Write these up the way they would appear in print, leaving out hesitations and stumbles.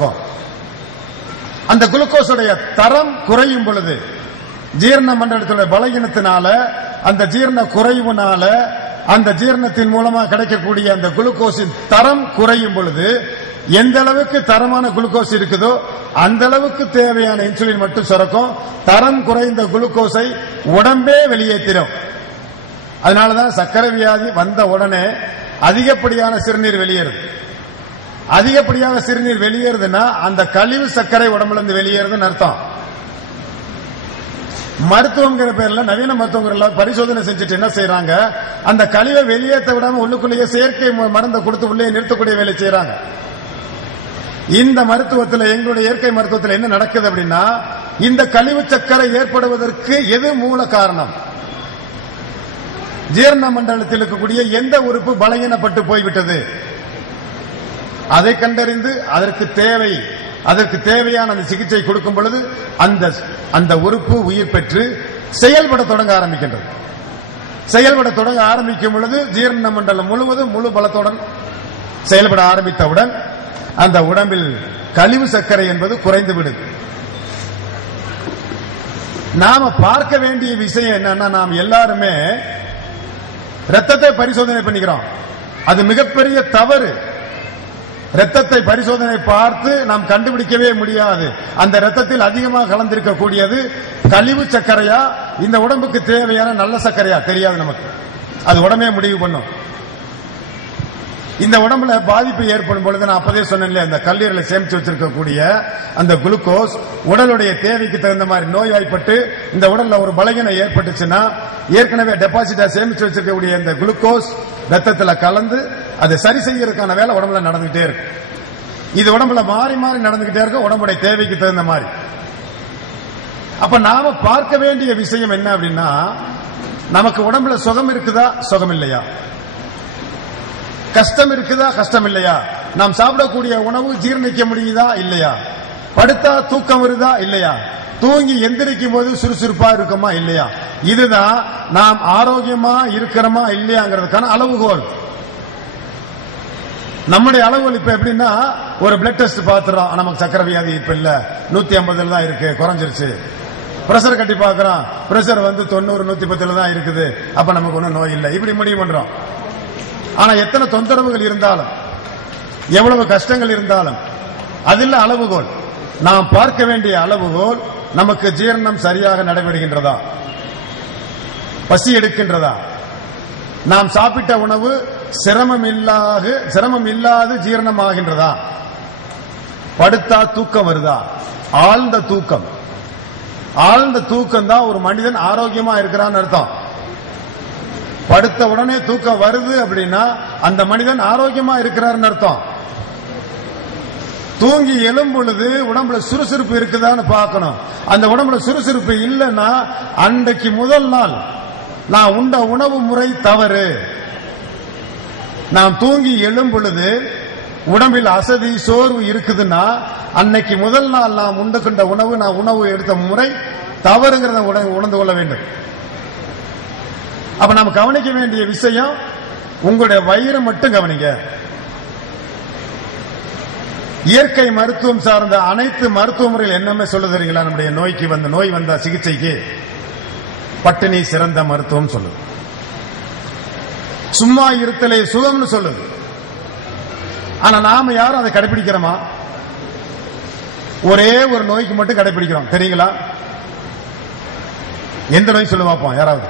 சுரக்கும். அந்த குளுக்கோஸுடைய தரம் குறையும் பொழுது, ஜீரண மண்டலத்துடைய பலகீனத்தினால, அந்த ஜீரண குறைவுனால, அந்த ஜீரணத்தின் மூலமா கிடைக்கக்கூடிய அந்த குளுக்கோஸின் தரம் குறையும் பொழுது, எந்த அளவுக்கு தரமான குளுக்கோஸ் இருக்குதோ அந்த அளவுக்கு தேவையான இன்சுலின் மட்டும் சுரக்கும். தரம் குறைந்த குளுக்கோஸை உடம்பே வெளியேற்றிடும். அதனாலதான் சர்க்கரை வியாதி வந்த உடனே அதிகப்படியான சிறுநீர் வெளியேறுது. அதிகப்படியான சிறுநீர் வெளியேறுதுன்னா அந்த கழிவு சர்க்கரை உடம்புல இருந்து வெளியேறுதுன்னு அர்த்தம். மருத்துவங்கிற பேர்ல, நவீன மருத்துவங்கிற பரிசோதனை செஞ்சுட்டு என்ன செய்யறாங்க, அந்த கழிவை வெளியேற்ற விடாம உள்ளுக்குள்ளேயே செயற்கை மருந்தை கொடுத்து உள்ளே நிறுத்தக்கூடிய வேலை செய்யறாங்க. இந்த மருத்துவத்தில், எங்களுடைய இயற்கை மருத்துவத்தில் என்ன நடக்குது அப்படின்னா, இந்த கழிவு சர்க்கரை ஏற்படுவதற்கு எது மூல காரணம்? ஜீரண மண்டலத்தில் இருக்கக்கூடிய எந்த உறுப்பு பலகீனப்பட்டு போய்விட்டது, அதை கண்டறிந்து அதற்கு தேவையான அந்த சிகிச்சை கொடுக்கும் பொழுது அந்த உறுப்பு உயிர் பெற்று செயல்பட தொடங்க ஆரம்பிக்கின்றது. செயல்பட தொடங்க ஆரம்பிக்கும் பொழுது ஜீரண மண்டலம் முழுவதும் முழு பலத்துடன் செயல்பட ஆரம்பித்தவுடன் அந்த உடம்பில் கழிவு சர்க்கரை என்பது குறைந்து விடுது. நாம பார்க்க வேண்டிய விஷயம் என்னன்னா, நாம் எல்லாருமே ரத்தத்தை பரிசோதனை பண்ணிக்கிறோம். அது மிகப்பெரிய தவறு. ரத்தத்தை பரிசோதனை பார்த்து நாம் கண்டுபிடிக்கவே முடியாது அந்த ரத்தத்தில் அதிகமாக கலந்திருக்கக்கூடியது கழிவு சர்க்கரையா, இந்த உடம்புக்கு தேவையான நல்ல சர்க்கரையா தெரியாது நமக்கு. அது உடம்பே முடிவு பண்ணும். இந்த உடம்புல பாதிப்பு ஏற்படும் பொழுது, நான் அப்பதே சொன்னேன், இந்த கல்லீரலை சேமிச்சு வச்சிருக்கக்கூடிய அந்த குளுக்கோஸ் உடலுடைய தேவைக்கு தகுந்த மாதிரி நோய்வாய்ப்பட்டு இந்த உடல்ல ஒரு பலகீனம் ஏற்பட்டுச்சுன்னா, ஏற்கனவே டெபாசிட்டா சேமிச்சு வச்சிருக்கக்கூடிய இந்த குளுக்கோஸ் ரத்தத்துல கலந்து அதை சரி செய்யறதுக்கான வேலை உடம்புல நடந்துகிட்டே இருக்கு. இது உடம்புல மாறி மாறி நடந்துகிட்டே இருக்கு, உடம்புடைய தேவைக்கு தகுந்த மாதிரி. அப்ப நாம பார்க்க வேண்டிய விஷயம் என்ன அப்படின்னா, நமக்கு உடம்புல சுகம் இருக்குதா, சுகம் இல்லையா, கஷ்டம் இருக்குதா, கஷ்டம் இல்லையா, நாம் சாப்பிடக்கூடிய உணவு ஜீரணிக்க முடியுதா இல்லையா, படுத்தா தூக்கம் வருதா இல்லையா, தூங்கி எந்திரிக்கும் போது சுறுசுறுப்பா இருக்குமா இல்லையா, இதுதான் நாம் ஆரோக்கியமா இருக்கிறோமா இல்லையாங்கிறதுக்கான அளவுகோல். நம்முடைய அளவுகள் இப்ப எப்படின்னா, ஒரு பிளட் டெஸ்ட் பாத்துறோம், நமக்கு சக்கரை வியாதி இப்ப இல்ல, 150 தான் இருக்கு, குறைஞ்சிருச்சு. பிரஷர் கட்டி பாக்குறோம், பிரஷர் 90 110 தான் இருக்குது, அப்ப நமக்கு ஒன்னும் நோய் இல்லை, இப்படி முடிவு பண்றோம். ஆனா எத்தனை தொந்தரவுகள் இருந்தாலும், எவ்வளவு கஷ்டங்கள் இருந்தாலும், அதில் அளவுகோல், நாம் பார்க்க வேண்டிய அளவுகோல், நமக்கு ஜீரணம் சரியாக நடைபெறுகின்றதா, பசி எடுக்கின்றதா, நாம் சாப்பிட்ட உணவு சிரமம் இல்லாது ஜீரணமாகின்றதா, படுத்தா தூக்கம் வருதா, ஆழ்ந்த தூக்கம் தான் ஒரு மனிதன் ஆரோக்கியமா இருக்கிறான்னு அர்த்தம். படுத்த உடனே தூக்கம் வருது அப்படின்னா அந்த மனிதன் ஆரோக்கியமா இருக்கிறார்னு அர்த்தம். தூங்கி எழும் பொழுது உடம்புல சுறுசுறுப்பு இருக்குதான்னு பார்க்கணும். அந்த உடம்புல சுறுசுறுப்பு இல்லைன்னா அன்றைக்கு முதல் நாள் நான் உண்ட உணவு முறை தவறு. நாம் தூங்கி எழும் பொழுது உடம்பில் அசதி சோர்வு இருக்குதுன்னா அன்னைக்கு முதல் நாள் நாம் உண்டுகின்ற உணவு, நான் உணவு எடுத்த முறை தவறுங்கிறத உணர்ந்து கொள்ள வேண்டும். அப்ப நாம் கவனிக்க வேண்டிய விஷயம், உங்களுடைய வயிறு மட்டும் கவனிங்க. இயற்கை மருத்துவம் சார்ந்த அனைத்து மருத்துவ முறைகள் என்னமே சொல்ல தெரியுங்களா? நம்முடைய நோய் வந்த சிகிச்சைக்கு பட்டினி சிறந்த மருத்துவம் சொல்லுது, சும்மா இருத்தலே சுகம்னு சொல்லுது. ஆனா நாம யாரும் அதை கடைபிடிக்கிறோமா? ஒரே ஒரு நோய்க்கு மட்டும் கடைபிடிக்கிறோம் தெரியுங்களா? எந்த நோய் சொல்ல பார்ப்போம் யாராவது?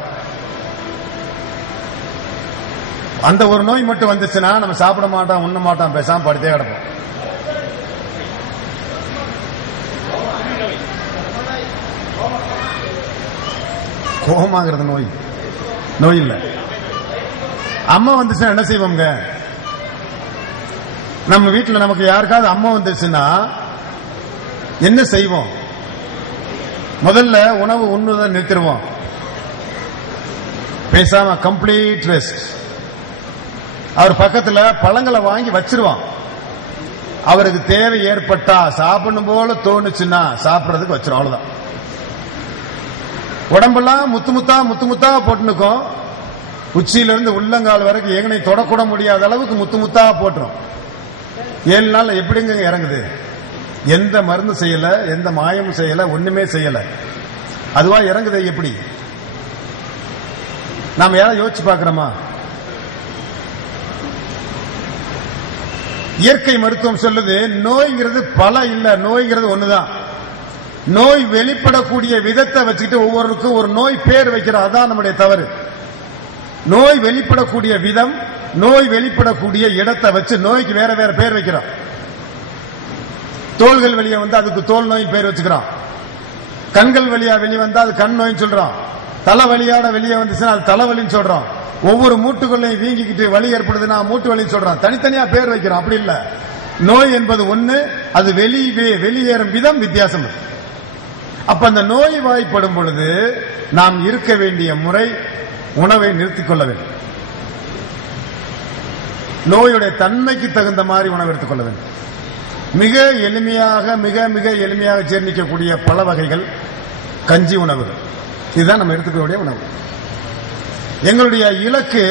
அந்த ஒரு நோய் மட்டும் வந்துச்சுன்னா நம்ம சாப்பிட மாட்டோம், உண்ண மாட்டோம், பேசாம படுத்தே கிடப்போம். கோமாங்கிறது நோய் இல்ல. அம்மா வந்துச்சுன்னா என்ன செய்வோங்க? நம்ம வீட்டுல நமக்கு யாருக்காவது அம்மா வந்துச்சுன்னா என்ன செய்வோம்? முதல்ல உணவு உண்ணுவதை நிறுத்திடுவோம், பேசாம கம்ப்ளீட் ரெஸ்ட். அவர் பக்கத்துல பழங்களை வாங்கி வச்சிருவான். அவருக்கு தேவை ஏற்பட்டா சாப்பிடணும் போல தோணுச்சுன்னா சாப்பிடறதுக்கு வச்சிரும், அவ்வளவுதான். உடம்பெல்லாம் முத்து முத்தா போட்டுனுக்கும். உச்சியிலிருந்து உள்ளங்கால் வரைக்கும் எங்கனை தொடக்கூட முடியாத அளவுக்கு முத்து முத்தா போட்டுரும். 7 நாள் எப்படிங்க இறங்குது? எந்த மருந்து செய்யல, எந்த மாயமும் செய்யல, ஒண்ணுமே செய்யல. அதுவா இறங்குது. எப்படி நாம யாராவது யோசிச்சு பார்க்கிறோமா? இயற்கை மருத்துவம் சொல்லுது நோய்ங்கிறது பல இல்ல, நோய்ங்கிறது ஒண்ணுதான். நோய் வெளிப்படக்கூடிய விதத்தை வச்சுக்கிட்டு ஒவ்வொருக்கும் ஒரு நோய் பேர் வைக்கிறோம். அதான் நம்முடைய தவறு. நோய் வெளிப்படக்கூடிய விதம், நோய் வெளிப்படக்கூடிய இடத்தை வச்சு நோய்க்கு வேற வேற பேர் வைக்கிறோம். தோள்கள் வெளியே வந்து அதுக்கு தோல் நோய் பேர் வச்சுக்கிறோம். கண்கள் வழியா வெளியே வந்தா அது கண் நோய்னு சொல்றோம். தலை வலியோட வெளியே வந்துச்சுன்னா அது தலைவலின்னு சொல்றோம். ஒவ்வொரு மூட்டுகளையும் வீங்கிக்கிட்டு வலி ஏற்படுதுன்னா மூட்டு வலின்னு சொல்றோம். தனித்தனியா பேர் வைக்கிறோம். அப்படி இல்ல, நோய் என்பது ஒண்ணு, அது வெளியேறும் விதம் வித்தியாசம். அப்ப அந்த நோய் வாய்ப்படும் பொழுது நாம் இருக்க வேண்டிய முறை உணவை நிறுத்திக் கொள்ள வேண்டும். நோயுடைய தன்மைக்கு தகுந்த மாதிரி உணவு எடுத்துக் கொள்ள வேண்டும். மிக எளிமையாக மிக மிக எளிமையாக ஜீரணிக்கக்கூடிய பல வகைகள் கஞ்சி உணவுகள். இதுதான் நம்ம எடுத்துக்கக்கூடிய உணவு. எங்களுடைய இலக்கு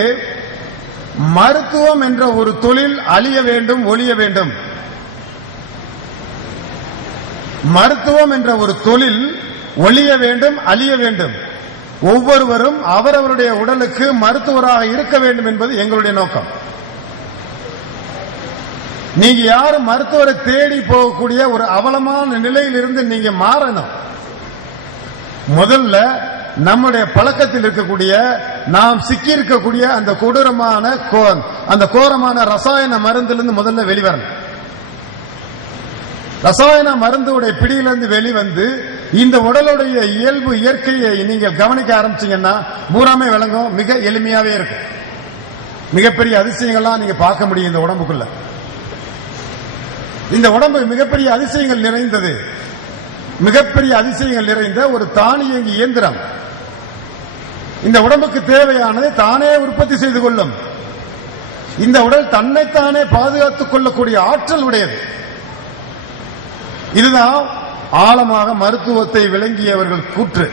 மருத்துவம் என்ற ஒரு தொழில் அழிய வேண்டும், ஒழிய வேண்டும். மருத்துவம் என்ற ஒரு தொழில் ஒழிய வேண்டும், அழிய வேண்டும். ஒவ்வொருவரும் அவரவருடைய உடலுக்கு மருத்துவராக இருக்க வேண்டும் என்பது எங்களுடைய நோக்கம். நீங்க யாரும் மருத்துவரை தேடி போகக்கூடிய ஒரு அவலமான நிலையில் இருந்து நீங்க மாறணும். முதல்ல நம்முடைய பழக்கத்தில் இருக்கக்கூடிய, நாம் சிக்கி இருக்கக்கூடிய அந்த கொடூரமான அந்த கோரமான ரசாயன மருந்திலிருந்து முதல்ல வெளிவரணும். ரசாயன மருந்துடைய பிடியிலிருந்து வெளிவந்து இந்த உடலுடைய இயல்பு இயற்கையை நீங்கள் கவனிக்க ஆரம்பிச்சீங்கன்னா பூராமே விளங்கும். மிக எளிமையாவே இருக்கும். மிகப்பெரிய அதிசயங்கள்லாம் நீங்க பார்க்க முடியும் இந்த உடம்புக்குள்ள. இந்த உடம்பு மிகப்பெரிய அதிசயங்கள் நிறைந்தது. மிகப்பெரிய அதிசயங்கள் நிறைந்த ஒரு தானியங்கி இயந்திரம். இந்த உடம்புக்கு தேவையானதை தானே உற்பத்தி செய்து கொள்ளும். இந்த உடல் தன்னைத்தானே பாதுகாத்துக் கொள்ளக்கூடிய ஆற்றல் உடையது. இதுதான் ஆழமாக மருத்துவத்தை விளங்கியவர்கள் கூற்று.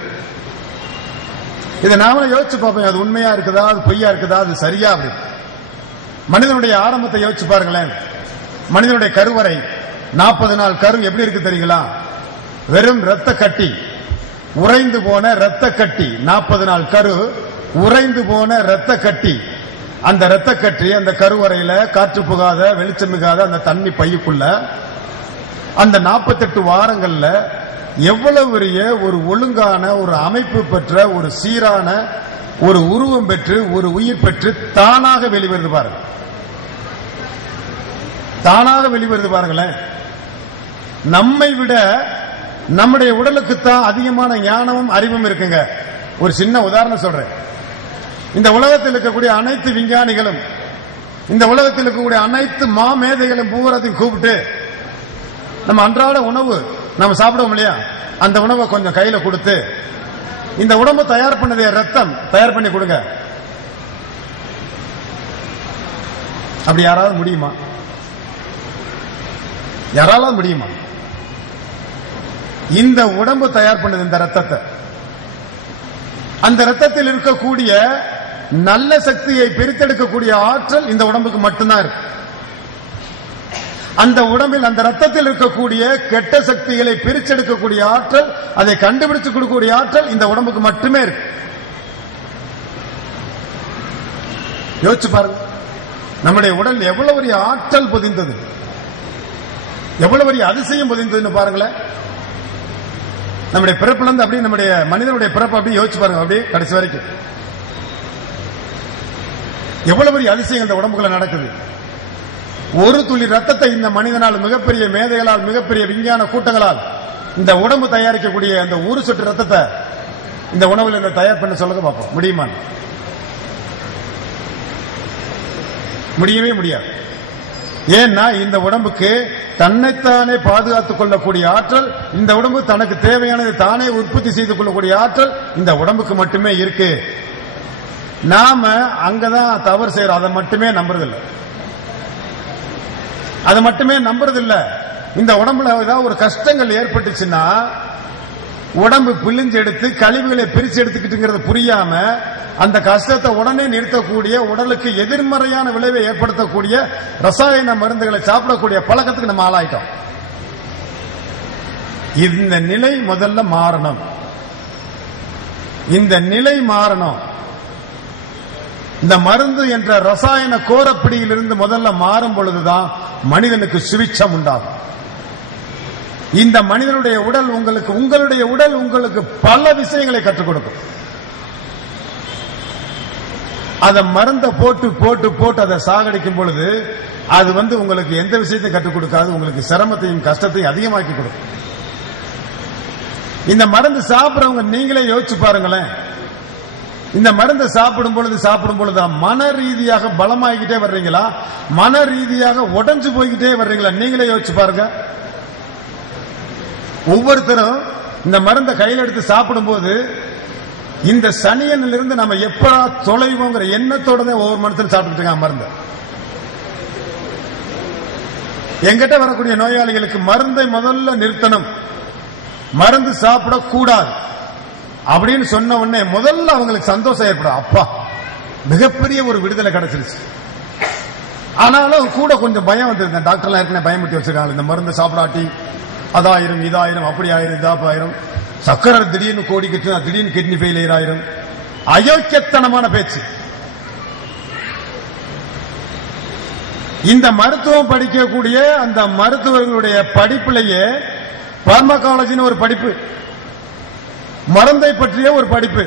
இதை நாம யோசிச்சு பார்ப்போம். அது உண்மையா இருக்குதா, அது பொய்யா இருக்குதா, அது சரியா? அப்படி மனிதனுடைய ஆரம்பத்தை யோசிச்சு பாருங்களேன். மனிதனுடைய கருவறை 40 நாள் கரு எப்படி இருக்கு தெரியுங்களா? வெறும் ரத்த கட்டி, உறைந்து போன ரத்த கட்டி. 40 நாள் கரு, உறைந்து போன ரத்த கட்டி. அந்த ரத்த கட்டி அந்த கருவறையில காற்று புகாத, வெளிச்சம் மிகாத அந்த தண்ணி பையுக்குள்ள அந்த 48 வாரங்கள்ல எவ்வளவு பெரிய ஒரு ஒழுங்கான ஒரு அமைப்பு பெற்ற ஒரு சீரான ஒரு உருவம் பெற்று ஒரு உயிர் பெற்று தானாக வெளிவருது பாருங்க. தானாக வெளிவருது பாருங்களேன். நம்மை விட நம்முடைய உடலுக்குத்தான் அதிகமான ஞானமும் அறிவும் இருக்குங்க. ஒரு சின்ன உதாரணம் சொல்றேன். இந்த உலகத்தில் இருக்கக்கூடிய அனைத்து விஞ்ஞானிகளும், இந்த உலகத்தில் இருக்கக்கூடிய அனைத்து மாமேதைகளும் பூராத்தையும் கூப்பிட்டு நம்ம அன்றாட உணவு நம்ம சாப்பிடுவோம் இல்லையா, அந்த உணவை கொஞ்சம் கையில கொடுத்து இந்த உடம்பு தயார் பண்ணதே ரத்தம் தயார் பண்ணி கொடுங்க. அப்படி யாராவது முடியுமா? யாரால முடியுமா? இந்த உடம்பு தயார் பண்ணது இந்த ரத்தத்தை. அந்த ரத்தத்தில் இருக்கக்கூடிய நல்ல சக்தியை பிரித்தெடுக்கக்கூடிய ஆற்றல் இந்த உடம்புக்கு மட்டும்தான் இருக்கு. அந்த உடம்பில் அந்த ரத்தத்தில் இருக்கக்கூடிய கெட்ட சக்திகளை பிரிச்செடுக்கக்கூடிய ஆற்றல், அதை கண்டுபிடிச்சு கொடுக்கக்கூடிய ஆற்றல் இந்த உடம்புக்கு மட்டுமே இருக்கு. யோசிச்சு பாருங்க. நம்முடைய உடல் எவ்வளவு பெரிய ஆற்றல் பொதிந்தது, எவ்வளவு பெரிய அதிசயம் பொதிந்ததுன்னு பாருங்களேன். நம்முடைய பிறப்புல இருந்து அப்படி நம்முடைய மனிதனுடைய பிறப்பு அப்படி யோசிச்சு பாருங்க. அப்படியே கடைசி வரைக்கும் எவ்வளவு பெரிய அதிசயம் இந்த உடம்புக்குள்ள நடக்குது. ஒரு துளி ரத்தத்தை இந்த மனிதனால், மிகப்பெரிய மேதைகளால், மிகப்பெரிய விஞ்ஞான கூட்டங்களால் இந்த உடம்பு தயாரிக்கக்கூடிய அந்த ஒரு சொட்டு ரத்தத்தை இந்த உணவுல இந்த தயார் பண்ண சொல்லுங்க பார்ப்போம். முடியுமா? முடியவே முடியாது. ஏன்னா இந்த உடம்புக்கு தன்னைத்தானே பாதுகாத்துக் கொள்ளக்கூடிய ஆற்றல், இந்த உடம்பு தனக்கு தேவையானதை தானே உற்பத்தி செய்து கொள்ளக்கூடிய ஆற்றல் இந்த உடம்புக்கு மட்டுமே இருக்கு. நாம அங்கதான் தவறு செய்யறோம். அதை மட்டுமே நம்புறதில்லை. அதை மட்டுமே நம்புறதில்லை. இந்த உடம்புல ஏதாவது ஒரு கஷ்டங்கள் ஏற்பட்டுச்சுன்னா உடம்பு பிழிஞ்சு எடுத்து கழிவுகளை பிரிச்சு எடுத்துக்கிட்டுங்கிறது புரியாம அந்த கஷ்டத்தை உடனே நிறுத்தக்கூடிய, உடலுக்கு எதிர்மறையான விளைவை ஏற்படுத்தக்கூடிய ரசாயன மருந்துகளை சாப்பிடக்கூடிய பழக்கத்துக்கு நம்ம ஆளாயிட்டோம். இந்த நிலை முதல்ல மாறணும். இந்த நிலை மாறணும். இந்த மருந்து என்ற ரசாயன கோரப்பிடியிலிருந்து முதல்ல மாறும் பொழுதுதான் மனிதனுக்கு சுவிட்சம் உண்டாகும். இந்த மனிதனுடைய உடல் உங்களுடைய உடல் உங்களுக்கு பல விஷயங்களை கற்றுக் கொடுக்கும். அதை மருந்த போட்டு போட்டு போட்டு அதை சாகடிக்கும் பொழுது அது உங்களுக்கு எந்த விஷயத்தையும் கற்றுக் கொடுக்காது, உங்களுக்கு சிரமத்தையும் கஷ்டத்தையும் அதிகமாக்கி கொடுக்கும். இந்த மருந்து சாப்பிடுறவங்க நீங்களே யோசிச்சு பாருங்களேன். இந்த மருந்தை சாப்பிடும் பொழுது மன ரீதியாக பலமாகிக்கிட்டே வர்றீங்களா, மன ரீதியாக உடைஞ்சு போய்கிட்டே வர்றீங்களா? நீங்களே யோசிச்சு பாருங்க. ஒவ்வொருத்தரும் இந்த மருந்தை கையில் எடுத்து சாப்பிடும் போது இந்த சனியனிலிருந்து நம்ம எப்படா தொலைவோங்கிற எண்ணத்தோட தான் ஒவ்வொரு மனுஷனும் சாப்பிட்டு இருக்காங்க மருந்து. எங்கிட்ட வரக்கூடிய நோயாளிகளுக்கு மருந்தை முதல்ல நிறுத்தணும், மருந்து சாப்பிடக்கூடாது அப்படின்னு சொன்ன உடனே முதல்ல அவங்களுக்கு சந்தோஷம் ஏற்படும். அப்பா, மிகப்பெரிய ஒரு விடுதலை கிடைச்சிருச்சு. ஆனாலும் கூட கொஞ்சம் பயம் வந்திருந்தேன். டாக்டர்லாம் ஏற்கனவே பயமுட்டி வச்சிருக்காங்க, இந்த மருந்து சாப்பிடாட்டி அதாயிரும் இதாயிரும் அப்படி ஆயிரும் இதாயிரும், சக்கரை திடீர்னு கோடிக்கிட்டு திடீர்னு கிட்னி ஃபெயிலியர் ஆயிரும். அயோக்கியத்தனமான பேச்சு. இந்த மருத்துவம் படிக்கக்கூடிய அந்த மருத்துவர்களுடைய படிப்பிலேயே பார்மகாலஜின்னு ஒரு படிப்பு, மருந்தை பற்றிய ஒரு படிப்பு.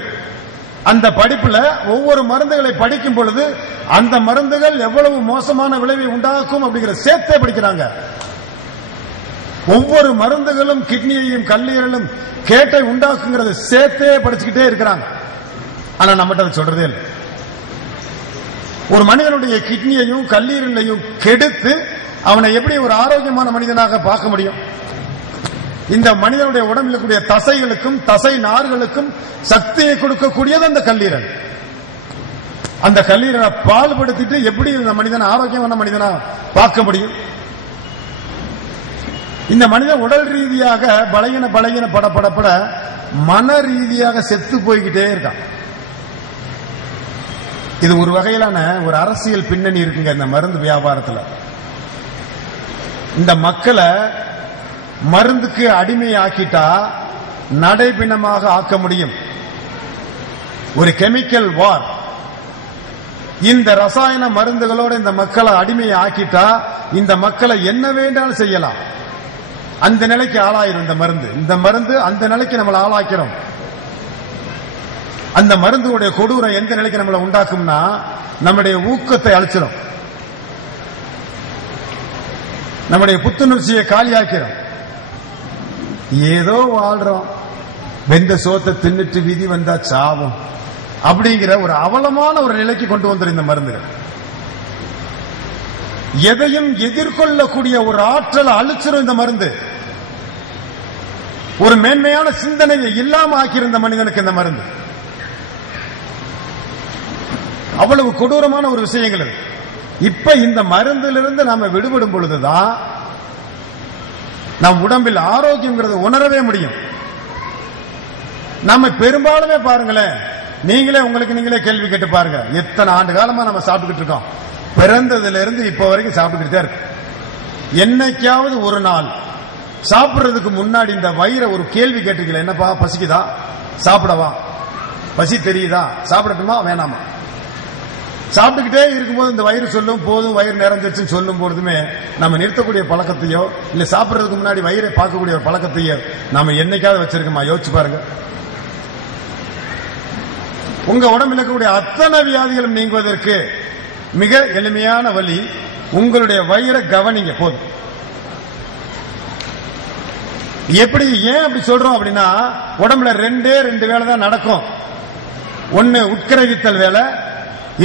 அந்த படிப்புல ஒவ்வொரு மருந்துகளை படிக்கும் பொழுது அந்த மருந்துகள் எவ்வளவு மோசமான விளைவை உண்டாக்கும் அப்படிங்கிற சேர்த்தே படிக்கிறாங்க. ஒவ்வொரு மருந்துகளும் கிட்னியையும் கல்லீரலும் கேட்டை உண்டாக்குங்கிறத சேர்த்தே படிச்சுக்கிட்டே இருக்கிறாங்க. ஆனா நம்மகிட்ட அதை சொல்றதே இல்லை. ஒரு மனிதனுடைய கிட்னியையும் கல்லீரலையும் கெடுத்து அவனை எப்படி ஒரு ஆரோக்கியமான மனிதனாக பார்க்க முடியும்? இந்த மனிதனுடைய உடம்பில் இருக்கக்கூடிய தசைகளுக்கும் தசை நார்களுக்கும் சக்தியை கொடுக்கக்கூடியது அந்த கல்லீரல். அந்த கல்லீரலை பால்படுத்திட்டு எப்படி இந்த மனிதனை ஆரோக்கியமான மனிதனா பார்க்க முடியும்? இந்த மனிதன் உடல் ரீதியாக பலகீன படப்பட மன ரீதியாக செத்து போய்கிட்டே இருக்கான். இது ஒரு வகையிலான ஒரு அரசியல் பின்னணி இருக்குங்க இந்த மருந்து வியாபாரத்தில். இந்த மக்களை மருந்துக்கு அடிமையாக்கிட்டா நடைபிணமாக ஆக்க முடியும். ஒரு கெமிக்கல் வார். இந்த ரசாயன மருந்துகளோட இந்த மக்களை அடிமையை ஆக்கிட்டா இந்த மக்களை என்ன வேண்டாலும் செய்யலாம். அந்த நிலைக்கு ஆளாயிரும் இந்த மருந்து அந்த நிலைக்கு நம்மளை ஆளாக்கிறோம். அந்த மருந்துடைய கொடூரம் எந்த நிலைக்கு நம்மளை உண்டாக்கும்னா நம்முடைய ஊக்கத்தை அழிச்சிடும், நம்முடைய புத்துணர்ச்சியை காலியாக்கிறோம். ஏதோ வாழ்றோம், வெந்த சோத்தை தின்னுட்டு விதி வந்தா சாவும் அப்படிங்கிற ஒரு அவலமான ஒரு நிலைக்கு கொண்டு வந்துடும் இந்த மருந்துகள். எதையும் எதிர்கொள்ளக்கூடிய ஒரு ஆற்றல் அழிச்சிடும் இந்த மருந்து. ஒரு மேன்மையான சிந்தனையை இல்லாம ஆக்கியிருந்த மனிதனுக்கு இந்த மருந்து அவ்வளவு கொடூரமான ஒரு விஷயங்கள். இப்ப இந்த மருந்திலிருந்து நாம விடுபடும் பொழுதுதான் நம் உடம்பில் ஆரோக்கியங்கிறது உணரவே முடியும். நம்ம பெரும்பாலுமே பாருங்களேன், உங்களுக்கு நீங்களே கேள்வி கேட்டு பாருங்க, எத்தனை ஆண்டு காலமா நம்ம சாப்பிட்டுக்கிட்டு இருக்கோம். பிறந்ததுல இருந்து இப்ப வரைக்கும் சாப்பிட்டுக்கிட்டே இருக்கு. என்னைக்காவது ஒரு நாள் சாப்பிடுறதுக்கு முன்னாடி இந்த வயிறை ஒரு கேள்வி கேட்டிருக்கல, என்னப்பா பசிக்குதா, சாப்பிடவா, பசி தெரியுதா, சாப்பிடட்டுமா வேணாமா? சாப்பிட்டுக்கிட்டே இருக்கும்போது இந்த வயிறு சொல்லும் போதும் வயிறு நிறைஞ்சிருச்சுன்னு சொல்லும் போதுமே நம்ம நிறுத்தக்கூடிய பழக்கத்தையோ இல்ல சாப்பிடுறதுக்கு முன்னாடி வயிறை பார்க்கக்கூடிய பழக்கத்தையோ நம்ம என்னைக்காவது வச்சிருக்கோமா? யோசிச்சு பாருங்க. உங்க உடம்பில் இருக்கக்கூடிய அத்தனை வியாதிகளும் நீங்குவதற்கு மிக எளிமையான வழி, உங்களுடைய வயிறை கவனிங்க போதும். எப்படி ஏன் அப்படி சொல்றோம் அப்படின்னா, உடம்புல ரெண்டு வேலை தான் நடக்கும். ஒன்னு உட்கிரகித்தல் வேலை,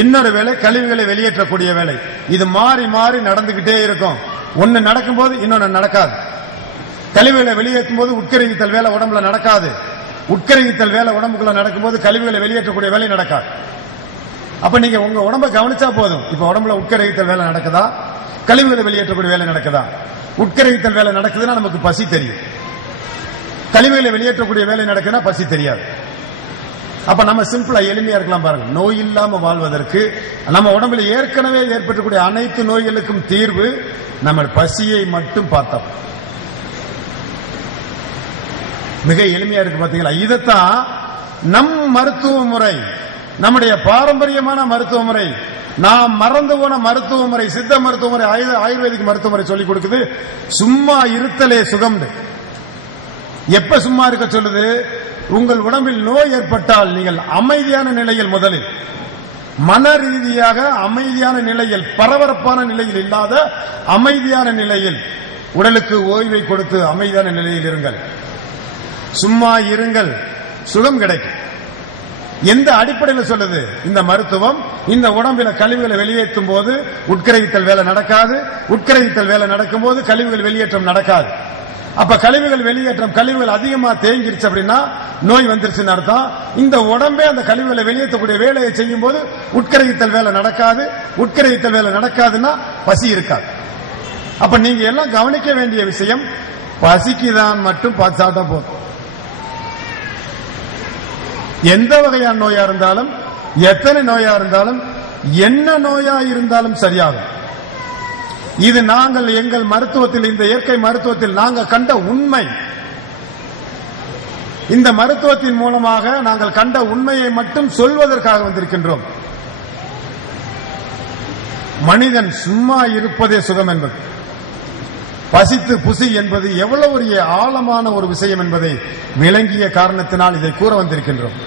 இன்னொரு வேலை கழிவுகளை வெளியேற்றக்கூடிய வேலை. இது மாறி மாறி நடந்துகிட்டே இருக்கும். ஒன்னு நடக்கும் போது இன்னொன்னு நடக்காது. கழிவுகளை வெளியேற்றும் போது உட்கிரகித்தல் வேலை உடம்புல நடக்காது. உட்கிரகித்தல் வேலை உடம்புக்குள்ள நடக்கும்போது கழிவுகளை வெளியேற்றக்கூடிய வேலை நடக்காது. அப்ப நீங்க உங்க உடம்ப கவனிச்சா போதும். இப்ப உடம்புல உட்கிரகித்தல் வேலை நடக்குதா, கழிவுகளை வெளியேற்றக்கூடிய வேலை நடக்குதா? உட்கிரகித்தல் வேலை நடக்குதுன்னா நமக்கு பசி தெரியும், கழிவுகளை வெளியேற்றக்கூடிய வேலை நடக்குதுன்னா பசி தெரியாது. அப்ப நம்ம சிம்பிளா எளிமையா இருக்கலாம் பாருங்க. நோய் இல்லாம வாழ்வதற்கு நம்ம உடம்புல ஏற்கனவே ஏற்பட்டக்கூடிய அனைத்து நோய்களுக்கும் தீர்வு நம்ம பசியை மட்டும் பார்த்தோம். மிக எளிமையா இருக்கு பாத்தீங்களா? இதைத்தான் நம் மருத்துவ முறை, நம்முடைய பாரம்பரியமான மருத்துவ முறை, நாம் மறந்து போன மருத்துவ முறை, சித்த மருத்துவ முறை, ஆயுர்வேதிக் மருத்துவ முறை சொல்லிக் கொடுக்குது. சும்மா இருத்தலே சுகம். எப்ப சும்மா இருக்க சொல்லுது? உங்கள் உடம்பில் நோய் ஏற்பட்டால் நீங்கள் அமைதியான நிலையில், முதலில் மன ரீதியாக அமைதியான நிலையில், பரபரப்பான நிலையில் இல்லாத அமைதியான நிலையில் உடலுக்கு ஓய்வை கொடுத்து அமைதியான நிலையில் இருங்கள். சும்மா இருங்கள், சுகம் கிடைக்கும். எந்த அடிப்படையில் சொல்லுது இந்த மருத்துவம்? இந்த உடம்பில கழிவுகளை வெளியேற்றும் போது உட்கரைத்தல் வேலை நடக்காது. உட்கரைத்தல் வேலை நடக்கும் போது கழிவுகள் வெளியேற்றம் நடக்காது. அப்ப கழிவுகள் வெளியேற்றம், கழிவுகள் அதிகமா தேங்கிருச்சு அப்படின்னா நோய் வந்துருச்சுன்னு அர்த்தம். இந்த உடம்பே அந்த கழிவுகளை வெளியேற்றக்கூடிய வேலையை செய்யும் போது உட்கரைத்தல் வேலை நடக்காது. உட்கரைத்தல் வேலை நடக்காதுன்னா பசி இருக்காது. அப்ப நீங்க எல்லாம் கவனிக்க வேண்டிய விஷயம், பசிக்குதான் மட்டும் சாப்பிட்டா போதும். எந்த வகையான நோயா இருந்தாலும், எத்தனை நோயா இருந்தாலும், என்ன நோயா இருந்தாலும் சரியாகும். இது நாங்கள் எங்கள் மருத்துவத்தில், இந்த இயற்கை மருத்துவத்தில் நாங்கள் கண்ட உண்மை. இந்த மருத்துவத்தின் மூலமாக நாங்கள் கண்ட உண்மையை மட்டும் சொல்வதற்காக வந்திருக்கின்றோம். மனிதன் சும்மா இருப்பதே சுகம் என்பது, பசித்து புசி என்பது எவ்வளவு ஒரு ஆழமான ஒரு விஷயம் என்பதை விளங்கிய காரணத்தினால் இதை கூற வந்திருக்கின்றோம்.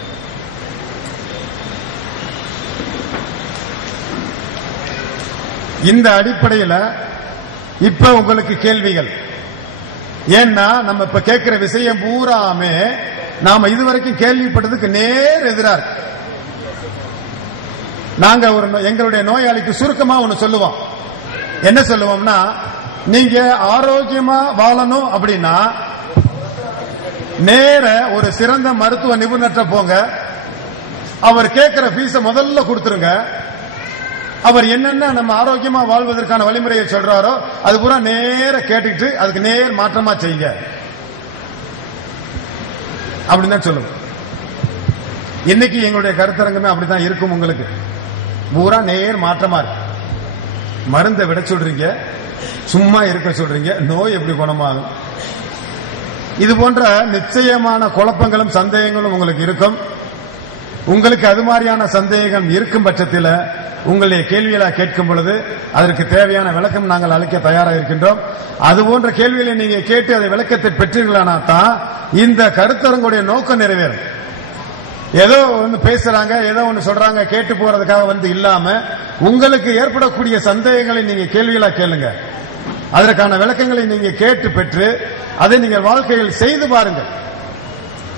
இந்த அடிப்படையில் இப்ப உங்களுக்கு கேள்விகள். ஏன்னா நம்ம இப்ப கேட்கிற விஷயம் பூராமே நாம இதுவரைக்கும் கேள்விப்பட்டதுக்கு நேர் எதிராக. நாங்க எங்களுடைய நோயாளிக்கு சுருக்கமா ஒண்ணு சொல்லுவோம். என்ன சொல்லுவோம்னா, நீங்க ஆரோக்கியமா வாழணும் அப்படின்னா நேர ஒரு சிறந்த மருத்துவ நிபுணர்கிட்ட போங்க. அவர் கேட்கிற பீஸ முதல்ல கொடுத்துருங்க. அவர் என்னென்ன நம்ம ஆரோக்கியமா வாழ்வதற்கான வழிமுறையை சொல்றாரோ அது பூரா நேர கேட்டுக்கிட்டு அதுக்கு நேர் மாற்றமா செய்யுங்க அப்படின்னு தான் சொல்லுங்க. இன்னைக்கு எங்களுடைய கருத்தரங்கமே அப்படித்தான் இருக்கும். உங்களுக்கு பூரா நேர் மாற்றமா இருக்கு. மருந்தை விட சொல்றீங்க, சும்மா இருக்க சொல்றீங்க, நோய் எப்படி குணமாகும்? இது போன்ற நிச்சயமான குழப்பங்களும் சந்தேகங்களும் உங்களுக்கு இருக்கும். உங்களுக்கு அது மாதிரியான சந்தேகம் இருக்கும் பட்சத்தில் உங்களுடைய கேள்விகளை கேட்கும் பொழுது அதற்கு தேவையான விளக்கம் நாங்கள் அளிக்க தயாராக இருக்கின்றோம். அது போன்ற கேள்விகளை நீங்க கேட்டு அதை விளக்கத்தை பெற்றீர்களானா தான் இந்த கருத்தரங்குடைய நோக்கம் நிறைவேறும். ஏதோ ஒன்று பேசுறாங்க, ஏதோ ஒன்று சொல்றாங்க, கேட்டு போறதுக்காக வந்து இல்லாம உங்களுக்கு ஏற்படக்கூடிய சந்தேகங்களை நீங்க கேள்விகளா கேளுங்க. அதற்கான விளக்கங்களை நீங்க கேட்டு பெற்று அதை நீங்கள் வாழ்க்கையில் செய்து பாருங்கள்.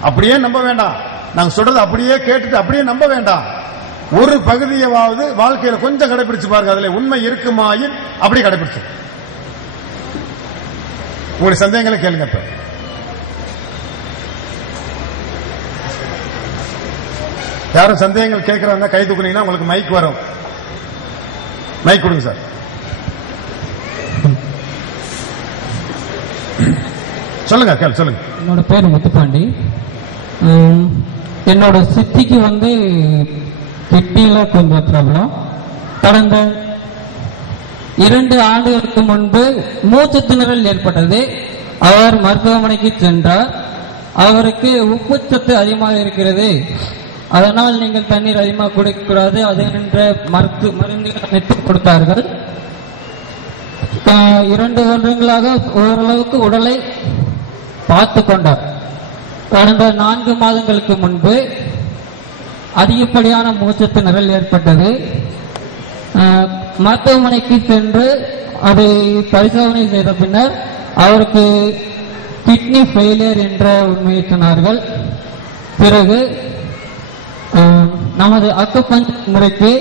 அப்படியே நம்ப வேண்டாம். நாங்க சொல்றது அப்படியே கேட்டுட்டு அப்படியே நம்ப வேண்டாம். ஒரு பகுதியாவது வாழ்க்கையில கொஞ்சம் கடைபிடிச்சு பாருங்க. அதுல உண்மை இருக்குமாயின் அப்படி கடைபிடிச்சு உங்களுடைய சந்தேகங்களை கேளுங்க. இப்ப யாரும் சந்தேகங்கள் கேட்கறாங்க கை தூக்குனீங்கன்னா உங்களுக்கு மைக் வரும். மைக் கொடுங்க சார். சொல்லுங்க சொல்லுங்க. என்னோட பேர் முத்துப்பாண்டி. என்னோட சித்திக்கு வந்து கிட்னில கொஞ்சம் ப்ராப்ளம். கடந்த 2 ஆண்டுகளுக்கு முன்பு மூச்சு திணறல் ஏற்பட்டது. அவர் மருத்துவமனைக்கு சென்றார். அவருக்கு உப்புச்சத்து அதிகமாக இருக்கிறது, அதனால் நீங்கள் தண்ணீர் அதிகமாக குடிக்கக்கூடாது, அது என்ற மருந்துகள் அனைத்து கொடுத்தார்கள். 2 வருடங்களாக ஓரளவுக்கு உடலை பார்த்து கொண்டார். கடந்த 4 மாதங்களுக்கு முன்பு அதிகப்படியான மூச்சு திணறல் ஏற்பட்டது. மருத்துவமனைக்கு சென்று அதை பரிசோதனை செய்த பின்னர் அவருக்கு கிட்னி ஃபெயிலியர் என்ற உண்மையை சொன்னார்கள். பிறகு நமது அக்குபஞ்சர் முறைக்கு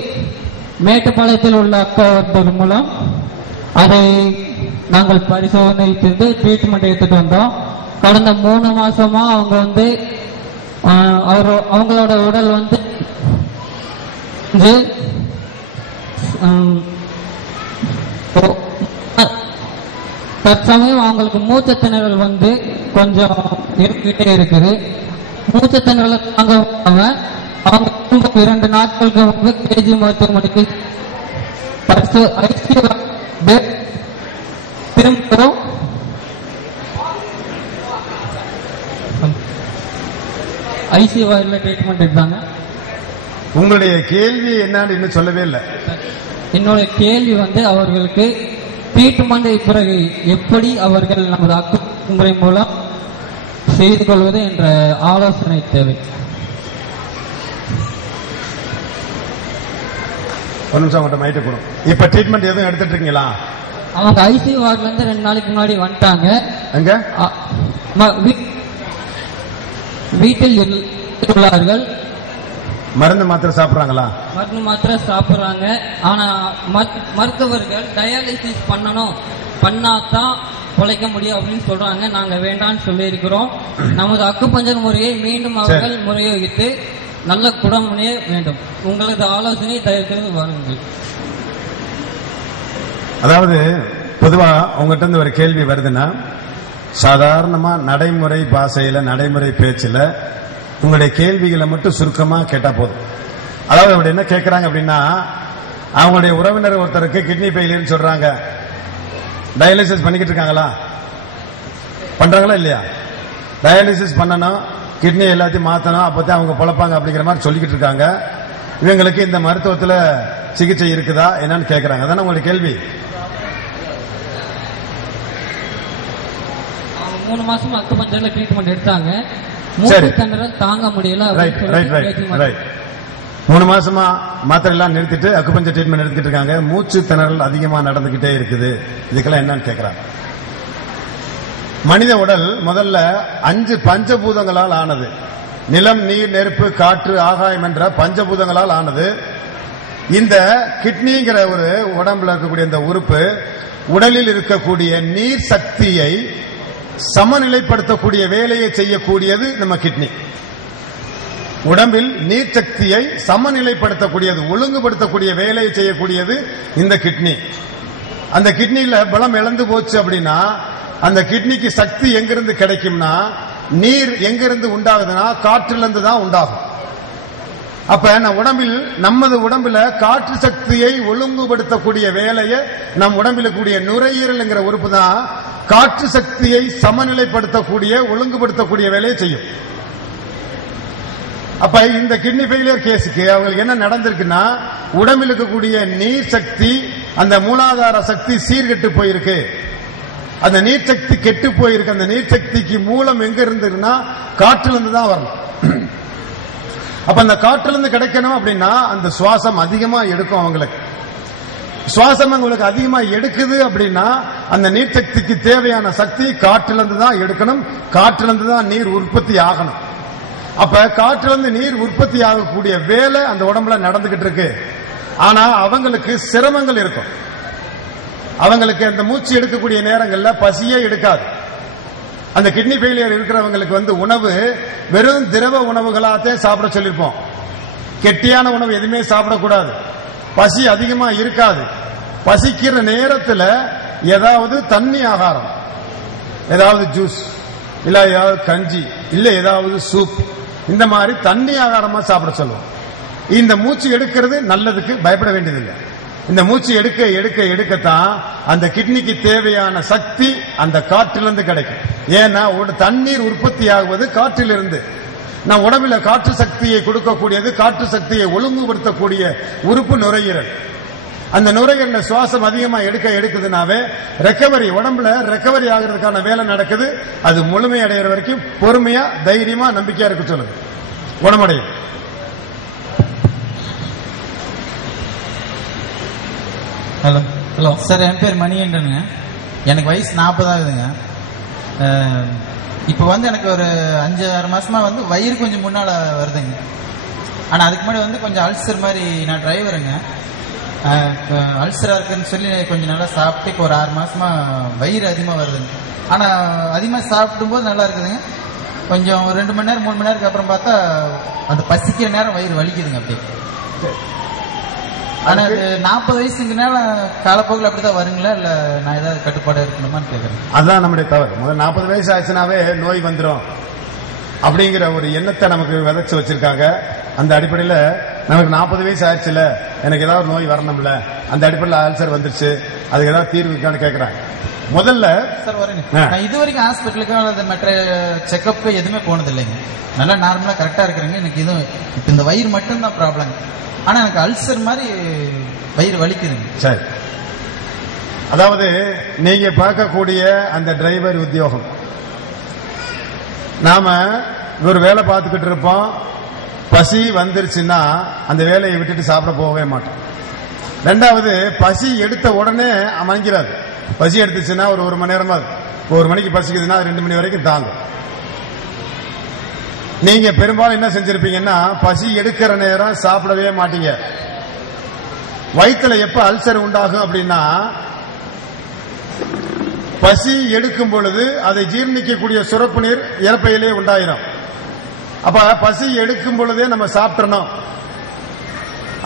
மேட்டுப்பாளையத்தில் உள்ள அக்கா மூலம் அதை நாங்கள் பரிசோதனை செய்து ட்ரீட்மெண்ட் எடுத்துட்டு வந்தோம். கடந்த 3 மாசமா அவங்க வந்து அவங்களோட உடல் வந்து தற்சமயம் அவங்களுக்கு மூச்சு திணறல் வந்து கொஞ்சம் இருக்கிட்டே இருக்குது. மூச்சு திணறலை தாங்க அவங்க 2 நாட்களுக்கு வந்து கேஜி மருத்துவமனைக்கு திரும்பவும் ஐசியூ வார்டில் ட்ரீட்மெண்ட் எடுத்தாங்க. உங்களுடைய கேள்வி என்னன்னு இன்னும் சொல்லவே இல்லை. என்னோட கேள்வி வந்து அவர்களுக்கு ட்ரீட்மெண்ட் பிறகு எப்படி அவர்கள் நமது அக்குமுறை மூலம் செய்து கொள்வது என்ற ஆலோசனை தேவை. ஒரு நிமிஷம் அவங்கள்ட்ட மைட்டு போடும். இப்ப ட்ரீட்மெண்ட் எதுவும் எடுத்துட்டு இருக்கீங்களா? அவங்க ஐசியூ வார்டுல இருந்து 2 நாளைக்கு முன்னாடி வந்துட்டாங்க. எங்க வீட்டில் உள்ளார்கள். மருந்து மாத்திரை சாப்பிடுறாங்களா? மருந்து மாத்திரை சாப்பிடுறாங்க. ஆனா மருத்துவர்கள் டயாலிசிஸ் பண்ணாதான் பொழைக்க முடியும் அப்படின்னு சொல்றாங்க. நாங்க வேண்டாம்னு சொல்லி இருக்கிறோம். நமது அக்குபஞ்சர் முறையை மீண்டும் அவர்கள் முறையோகித்து நல்ல குணமுனைய வேண்டும். உங்களது ஆலோசனை தயவுசெய்து வாருங்கள். அதாவது பொதுவா உங்ககிட்ட இருந்து ஒரு கேள்வி வருதுன்னா, சாதாரணமா நடைமுறை பாஷையில நடைமுறை பேச்சுல உங்களுடைய கேள்விகளை மட்டும் சுருக்கமா கேட்டா போதும். அதாவது அப்படி என்ன கேட்கறாங்க அப்படின்னா, அவங்களுடைய உறவினர் ஒருத்தருக்கு கிட்னி ஃபெயிலியர்னு சொல்றாங்க. டயாலிசிஸ் பண்ணிக்கிட்டு இருக்காங்களா? பண்றாங்களா இல்லையா? டயாலிசிஸ் பண்ணணும், கிட்னி எல்லாத்தையும் மாத்தணும், அப்பதான் அவங்க பொழப்பாங்க அப்படிங்கிற மாதிரி சொல்லிக்கிட்டு இருக்காங்க. இவங்களுக்கு இந்த மருத்துவத்துல சிகிச்சை இருக்குதா என்னன்னு கேட்கறாங்க. அதான உங்களுடைய கேள்வி? 3 மாசம் அக்குபஞ்சர்ல ட்ரீட்மெண்ட் எடுத்தாங்க. மூச்சு திணறல் தாங்க முடியல. 3 மாசமா மாத்திரை எல்லாம் நிறுத்திட்டு அக்குபஞ்சர் ட்ரீட்மெண்ட் எடுத்துட்டு இருக்காங்க. மூச்சு திணறல் அதிகமா நடந்துகிட்டே இருக்குது. இதுக்கெல்லாம் என்னன்னு கேட்கறாங்க. மனித உடல் முதல்ல 5 பஞ்சபூதங்களால் ஆனது. நிலம், நீர், நெருப்பு, காற்று, ஆகாயம் என்ற பஞ்சபூதங்களால் ஆனது. இந்த கிட்னிங்கிற ஒரு உடம்புல இருக்கக்கூடிய இந்த உறுப்பு உடலில் இருக்கக்கூடிய நீர் சக்தியை சமநிலைப்படுத்தக்கூடிய வேலையை செய்யக்கூடியது நம்ம கிட்னி. உடம்பில் நீர் சக்தியை சமநிலைப்படுத்தக்கூடியது, ஒழுங்குபடுத்தக்கூடிய வேலையை செய்யக்கூடியது இந்த கிட்னி. அந்த கிட்னியில பலம் இழந்து போச்சு அப்படின்னா அந்த கிட்னிக்கு சக்தி எங்கிருந்து கிடைக்கும்னா, நீர் எங்கிருந்து உண்டாகுதுன்னா காற்றிலிருந்து தான் உண்டாகும். அப்ப நமது உடம்புல காற்று சக்தியை ஒழுங்குபடுத்தக்கூடிய வேலையை நம் உடம்பில் கூடிய நுரையீரல் உறுப்பு தான் காற்று சக்தியை சமநிலைப்படுத்தக்கூடிய ஒழுங்குபடுத்தக்கூடிய வேலையை செய்யும். அப்ப இந்த கிட்னி ஃபெயிலியர் கேஸுக்கு அவங்களுக்கு என்ன நடந்திருக்குன்னா, உடம்பில் இருக்கக்கூடிய நீர் சக்தி, அந்த மூலாதார சக்தி சீர்கெட்டு போயிருக்கு. அந்த நீர் சக்தி கெட்டு போயிருக்கு. அந்த நீர் சக்திக்கு மூலம் எங்க இருந்துன்னா காற்றிலிருந்து தான் வரணும். அப்ப அந்த காற்றிலிருந்து கிடைக்கணும் அப்படின்னா அந்த சுவாசம் அதிகமா எடுக்கும். அவங்களுக்கு சுவாசம் உங்களுக்கு அதிகமா எடுக்குது அப்படின்னா அந்த நீர் சக்திக்கு தேவையான சக்தி காற்றிலிருந்து தான் எடுக்கணும். காற்றிலிருந்து தான் நீர் உற்பத்தி ஆகணும். அப்ப காற்றிலிருந்து நீர் உற்பத்தி ஆகக்கூடிய வேலை அந்த உடம்புல நடந்துகிட்டு இருக்கு. ஆனா அவங்களுக்கு சிரமங்கள் இருக்கும். அவங்களுக்கு அந்த மூச்சு எடுக்கக்கூடிய நேரங்கள்ல பசியே எடுக்காது. அந்த கிட்னி ஃபெயிலியர் இருக்கிறவங்களுக்கு உணவு வெறும் திரவ உணவுகளாத்தான் சாப்பிட சொல்லிருப்போம். கெட்டியான உணவு எதுவுமே சாப்பிடக்கூடாது. பசி அதிகமா இருக்காது. பசிக்கிற நேரத்தில் ஏதாவது தண்ணி ஆகாரம், ஏதாவது ஜூஸ், இல்ல ஏதாவது கஞ்சி, இல்ல ஏதாவது சூப், இந்த மாதிரி தண்ணி ஆகாரமா சாப்பிட சொல்லுவோம். இந்த மூச்சு எடுக்கிறது நல்லதுக்கு, பயப்பட வேண்டியதில்லை. இந்த மூச்சு எடுக்க எடுக்க எடுக்கத்தான் அந்த கிட்னிக்கு தேவையான சக்தி அந்த காற்றிலிருந்து கிடைக்கும். ஏன்னா தண்ணீர் உற்பத்தி ஆகுவது காற்றிலிருந்து. நம் உடம்புல காற்று சக்தியை கொடுக்கக்கூடியது, காற்று சக்தியை ஒழுங்குபடுத்தக்கூடிய உறுப்பு நுரையீரல். அந்த நுரையீரல் சுவாசம் அதிகமா எடுக்குதுனாவே உடம்புல ரெக்கவரி ஆகிறதுக்கான வேலை நடக்குது. அது முழுமை அடைகிற வரைக்கும் பொறுமையா தைரியமா நம்பிக்கையா இருக்க சொல்லுங்க, குணமடையும். ஹலோ சார், என் பேர் மணிகண்டனுங்க. எனக்கு வயசு 40 ஆகுதுங்க. இப்போ எனக்கு ஒரு 5-6 மாசமா வயிறு கொஞ்சம் முன்னால வருதுங்க. ஆனா அதுக்கு முன்னாடி கொஞ்சம் அல்சர் மாதிரி, நான் டிரைவருங்க, அல்சரா இருக்குன்னு சொல்லி கொஞ்சம் நல்லா சாப்பிட்டு இப்போ ஒரு 6 மாசமா வயிறு அதிகமா வருதுங்க. ஆனா அதிகமா சாப்பிடும் போது நல்லா இருக்குதுங்க. கொஞ்சம் ஒரு 2 மணி நேரம் 3 மணி நேரத்துக்கு அப்புறம் பார்த்தா அந்த பசிக்கிற நேரம் வயிறு வலிக்குதுங்க அப்படியே. ஆனா அது 40 வயசுக்கு மேல காலப்போக்கில் அப்படிதான் வருங்களா, இல்ல நான் ஏதாவது கட்டுப்பாடு இருக்கணுமான்னு கேட்கறேன். அதுதான் நம்முடைய தவறு. முதல்ல 40 வயசு ஆச்சுனாவே நோய் வந்துடும் அப்படிங்கிற ஒரு எண்ணத்தை நமக்கு விதைச்சு வச்சிருக்காங்க. அந்த அடிப்படையில் நமக்கு 40 வயசு ஆயிடுச்சுல, எனக்கு ஏதாவது நோய் வரணும்ல, அந்த அடிப்படையில் அல்சர் வந்துருச்சு, அதுக்கு ஏதாவது தீர்வு இருக்கான்னு கேட்கறாங்க. முதல்ல சார் வரேங்க, நான் இது வரைக்கும் ஹாஸ்பிட்டலுக்கு அல்லது மற்ற செக்அப் எதுவுமே போனது இல்லைங்க. நல்லா நார்மலா கரெக்டா இருக்கிறேங்க. எனக்கு இது இந்த வயிறு மட்டும்தான் ப்ராப்ளம். ஆனா எனக்கு அல்சர் மாதிரி வயிறு வலிக்குதுங்க. சரி, அதாவது நீங்க பார்க்கக்கூடிய அந்த டிரைவர் உத்தியோகம், நாம ஒரு வேலை பார்த்துக்கிட்டு இருப்போம், பசி வந்துருச்சுன்னா அந்த வேலையை விட்டுட்டு சாப்பிட போகவே மாட்டோம். ரெண்டாவது, பசி எடுத்த உடனே அமைஞ்சிடாது. பசி எடுத்துச்சுன்னா ஒரு மணி நேரமா, 1 மணிக்கு பசிக்குதுன்னா 2 மணி வரைக்கும் தாங்கும். நீங்க பெரும்பாலும் என்ன செஞ்சிருப்பீங்கன்னா, பசி எடுக்கிற நேரம் சாப்பிடவே மாட்டீங்க. வயிற்றுல எப்ப அல்சர் உண்டாகும் அப்படின்னா, பசி எடுக்கும் பொழுது அதை ஜீர்ணிக்கக்கூடிய சுரப்பு நீர் இறப்பையிலே உண்டாயிரும். அப்ப பசி எடுக்கும் பொழுதே நம்ம சாப்பிடணும்.